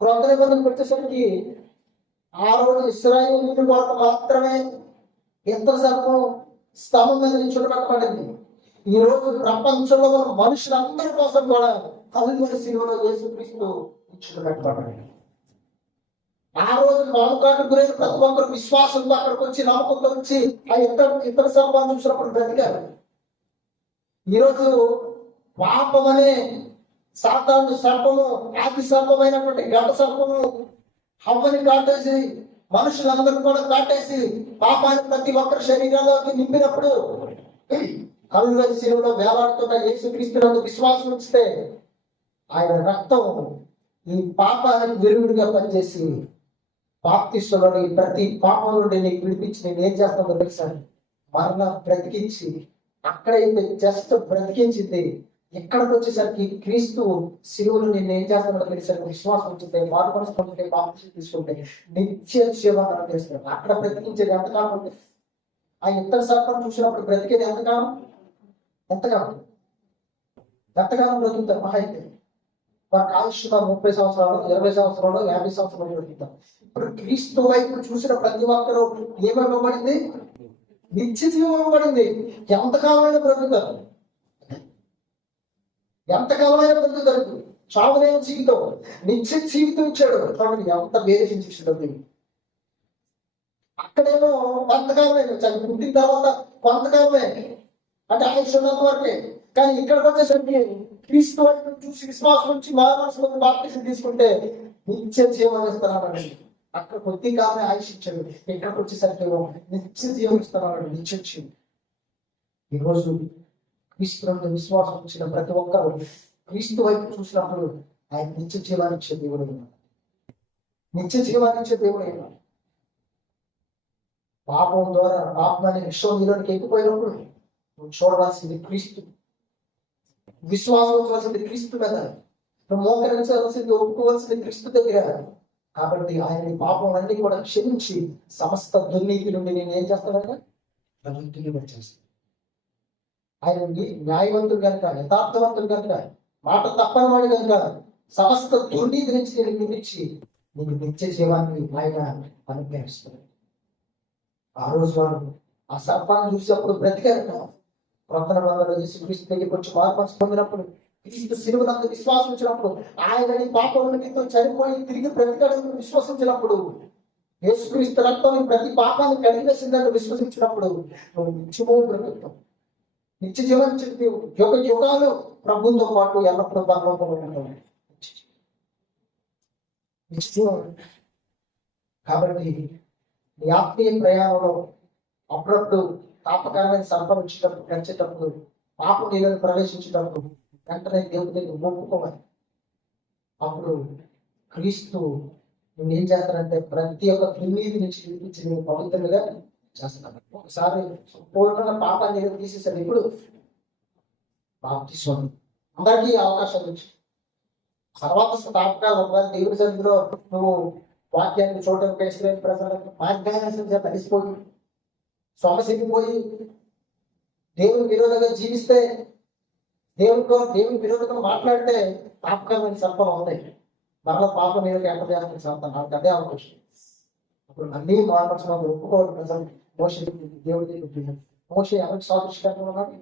క్రొత్త నిబంధనకు వచ్చేసరికి ఆ రోజు ఇశ్రాయేలు కొరకు మాత్రమే ఇత్తడి సర్పం స్తంభం మీద నిల్చోబెట్టబడింది. ఈ రోజు ప్రపంచంలో ఉన్న మనుషులందరి కోసం కూడా కలువరి శిలువలో యేసుక్రీస్తు నిల్చోబెట్టబడింది. ఆ రోజు నమ్మకానికి గురైన ప్రతి ఒక్కరు విశ్వాసంతో అక్కడికి వచ్చి నమ్మకంతో వచ్చి ఆ ఇతర సర్పాన్ని చూసినప్పుడు బ్రతికారు. ఈరోజు పాపం అనే సాతాను సర్పము, ఆది సర్పమైనటువంటి గడ్డ సర్పము హవ్వని కాటేసి మనుషులందరూ కూడా కాటేసి పాపాన్ని ప్రతి ఒక్కరి శరీరంలోకి నింపినప్పుడు కలువరి శిలువలో వేలాడుతున్న యేసుక్రీస్తునందు విశ్వాసం ఉంచితే ఆయన రక్తం ఈ పాపానికి విరుగుడుగా పనిచేసి బాప్తిస్టులోని ప్రతి పాపం నుండి నీకు విడిపించి నేను ఏం చేస్తానో తెలుసా, మరణ బ్రతికించి అక్కడైతే జస్ట్ బ్రతికించింది, ఎక్కడికి వచ్చేసరికి క్రీస్తు శిలువలు నేను ఏం చేస్తానో తెలిసరికి విశ్వాసం ఉంచితే మార్పుకుంటే బాప్తిసం తీసుకుంటే నిత్య జీవనం చేస్తాను. అక్కడ బ్రతికించేది ఎంతకాలం ఉంటుంది? ఆ ఇతర సర్పం చూసినప్పుడు బ్రతికేది ఎంతకాలం ఎంతకాలం బ్రతుకుతారు? మహా అయితే వారికి ఆయుష్ 30 సంవత్సరాలు, 20 సంవత్సరాలు, 50 సంవత్సరాలు బ్రతుకుతారు. ఇప్పుడు క్రీస్తు వైపు చూసిన ప్రతి ఒక్కరు ఏమివ్వబడింది? నిత్య జీవం ఇవ్వబడింది. ఎంతకాలమైనా బ్రతుకుతారు, ఎంతకాలమైనా బ్రతుకుతారు. చావులేని జీవితం, నిత్య జీవితం ఇచ్చాడు. కాబట్టి ఎంత వేరేసింది. అక్కడేమో కొంతకాలమే, పుట్టిన తర్వాత కొంతకాలమే అంటే ఆయుష్ ఉన్నంత వరకే. కానీ ఇక్కడికి వచ్చేసరికి క్రీస్తు వైపు చూసి విశ్వాసం నుంచి మానసు బాప్తిసం తీసుకుంటే నిత్య జీవం ఇస్తున్నాడు. అక్కడ కొద్ది కాలమే ఆయుష్ ఇచ్చాడు, ఇక్కడికి వచ్చేసరికి నిత్య జీవం ఇస్తున్నాడు. నిత్య జీవం. ఈరోజు క్రీస్తు విశ్వాసం వచ్చిన ప్రతి ఒక్కరు క్రీస్తు వైపు చూసినప్పుడు ఆయన నిత్య జీవాన్ని ఇచ్చే దేవుడు, నిత్య జీవాన్ని ఇచ్చే దేవుడు. పాపం ద్వారా పాపం అనే విశ్వం నీలోనికి ఎక్కిపోయినప్పుడు నువ్వు చూడవలసింది క్రీస్తు, విశ్వాసం ఉంచవలసింది క్రీస్తు మీద, నువ్వు మోకరించవలసింది, ఒప్పుకోవాల్సింది క్రీస్తు దగ్గర. కాబట్టి ఆయన పాపం అన్ని కూడా క్షమించి సమస్త దుర్నీతి నుండి నేను ఏం చేస్తానంటే వచ్చేస్తాను. ఆయన న్యాయవంతుడు కనుక, యథార్థవంతుడు కనుక, మాట తప్పని వాడు కనుక సమస్త దుర్నీతి నుంచి నేను నిలిచి నీకు నిత్య జీవాన్ని ఆయన అనుగ్రహిస్తాడు. ఆ రోజు వాడు ఆ సర్పాన్ని చూసినప్పుడు బ్రతికారు. ప్రకటన గ్రంథంలో యేసుక్రీస్తు దగ్గరికి వచ్చి మార్పు పొందినప్పుడు, క్రీస్తు శిలువనందు విశ్వాసం ఉంచినప్పుడు, ఆయన పాపం నిమిత్తం చనిపోయి తిరిగి బ్రతికాడని విశ్వసించినప్పుడు, యేసుక్రీస్తు రక్తం ప్రతి పాపాన్ని కడిగేసిందని విశ్వసించినప్పుడు నువ్వు నిత్యమూ బ్రతుకుతావు. నిత్య జీవనం చెప్పి యుగ యుగాలు ప్రభుత్వంతో పాటు ఎల్లప్పుడూ భగవంతుడు. కాబట్టి నీ ఆత్మీయ ప్రయాణంలో అప్పుడప్పుడు పాపకరమైన సర్పం వచ్చేటప్పుడు, గడిచేటప్పుడు, పాప నీళ్ళని ప్రవేశించేటప్పుడు వెంటనే దేవుడి దగ్గర ఒప్పుకోవాలి. అప్పుడు క్రీస్తు నువ్వేం చేస్తానంటే ప్రతి ఒక్క దుర్నీతి నుంచి విడిపించి నువ్వు పవిత్రంగా చేస్తాను. ఒకసారి పూర్ణంగా పాపాన్ని తీసేసాడు. ఇప్పుడు బాప్తిస్మం అందరికీ అవకాశాలు వచ్చి తర్వాత తాపకాలు దేవుడి సన్నిధిలో నువ్వు వాక్యాన్ని చూడటం ప్రజలకు మార్గాన్ని తడిసిపోయి సొమసిపోయి దేవుని విరోధంగా జీవిస్తే, దేవుని విరోధంగా మాట్లాడితే పాపకరమైన సర్పం అవుతాయి. మరలా పాపం మీద ఎంత చేస్తుంది సర్పం, అదే అవకాశం. అప్పుడు అన్ని మార్పరచడం ఒప్పుకోవాలి. ప్రజలు మోషే దేవుడి మోషే ఎవరికి సాదృష్కరణ ఉన్నాడు?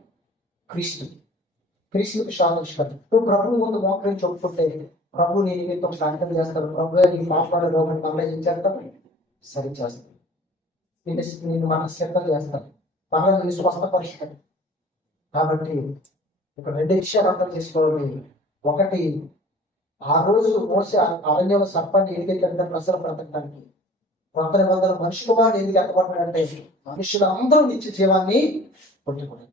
క్రీస్తుకి సాదృష్కరణ. నువ్వు ప్రభు ముందు మోకరించి ఒప్పుకుంటే ప్రభు నీ నిమిత్తం ప్రార్థన చేస్తాడు. ప్రభు నీ పాపాల రోగాన్ని మళ్ళీ ఏం చేస్తాడు? సరి చేస్తాడు. నేను మన సిద్ధం చేస్తాను, మరలా నేను స్వస్థపరుస్తాను. కాబట్టి ఇక్కడ 2 విషయాలు అర్థం చేసుకోవాలి. ఒకటి, ఆ రోజు మోసే అరణ్యంలో సర్పాన్ని ఎదిగేటంటే ప్రజలు బ్రతకడానికి, కొందరు మనుషు కుమారుడు ఎందుకు ఎత్తబడ్డాడంటే మనుషులందరూ నిత్య జీవాన్ని పొందుకున్నారు.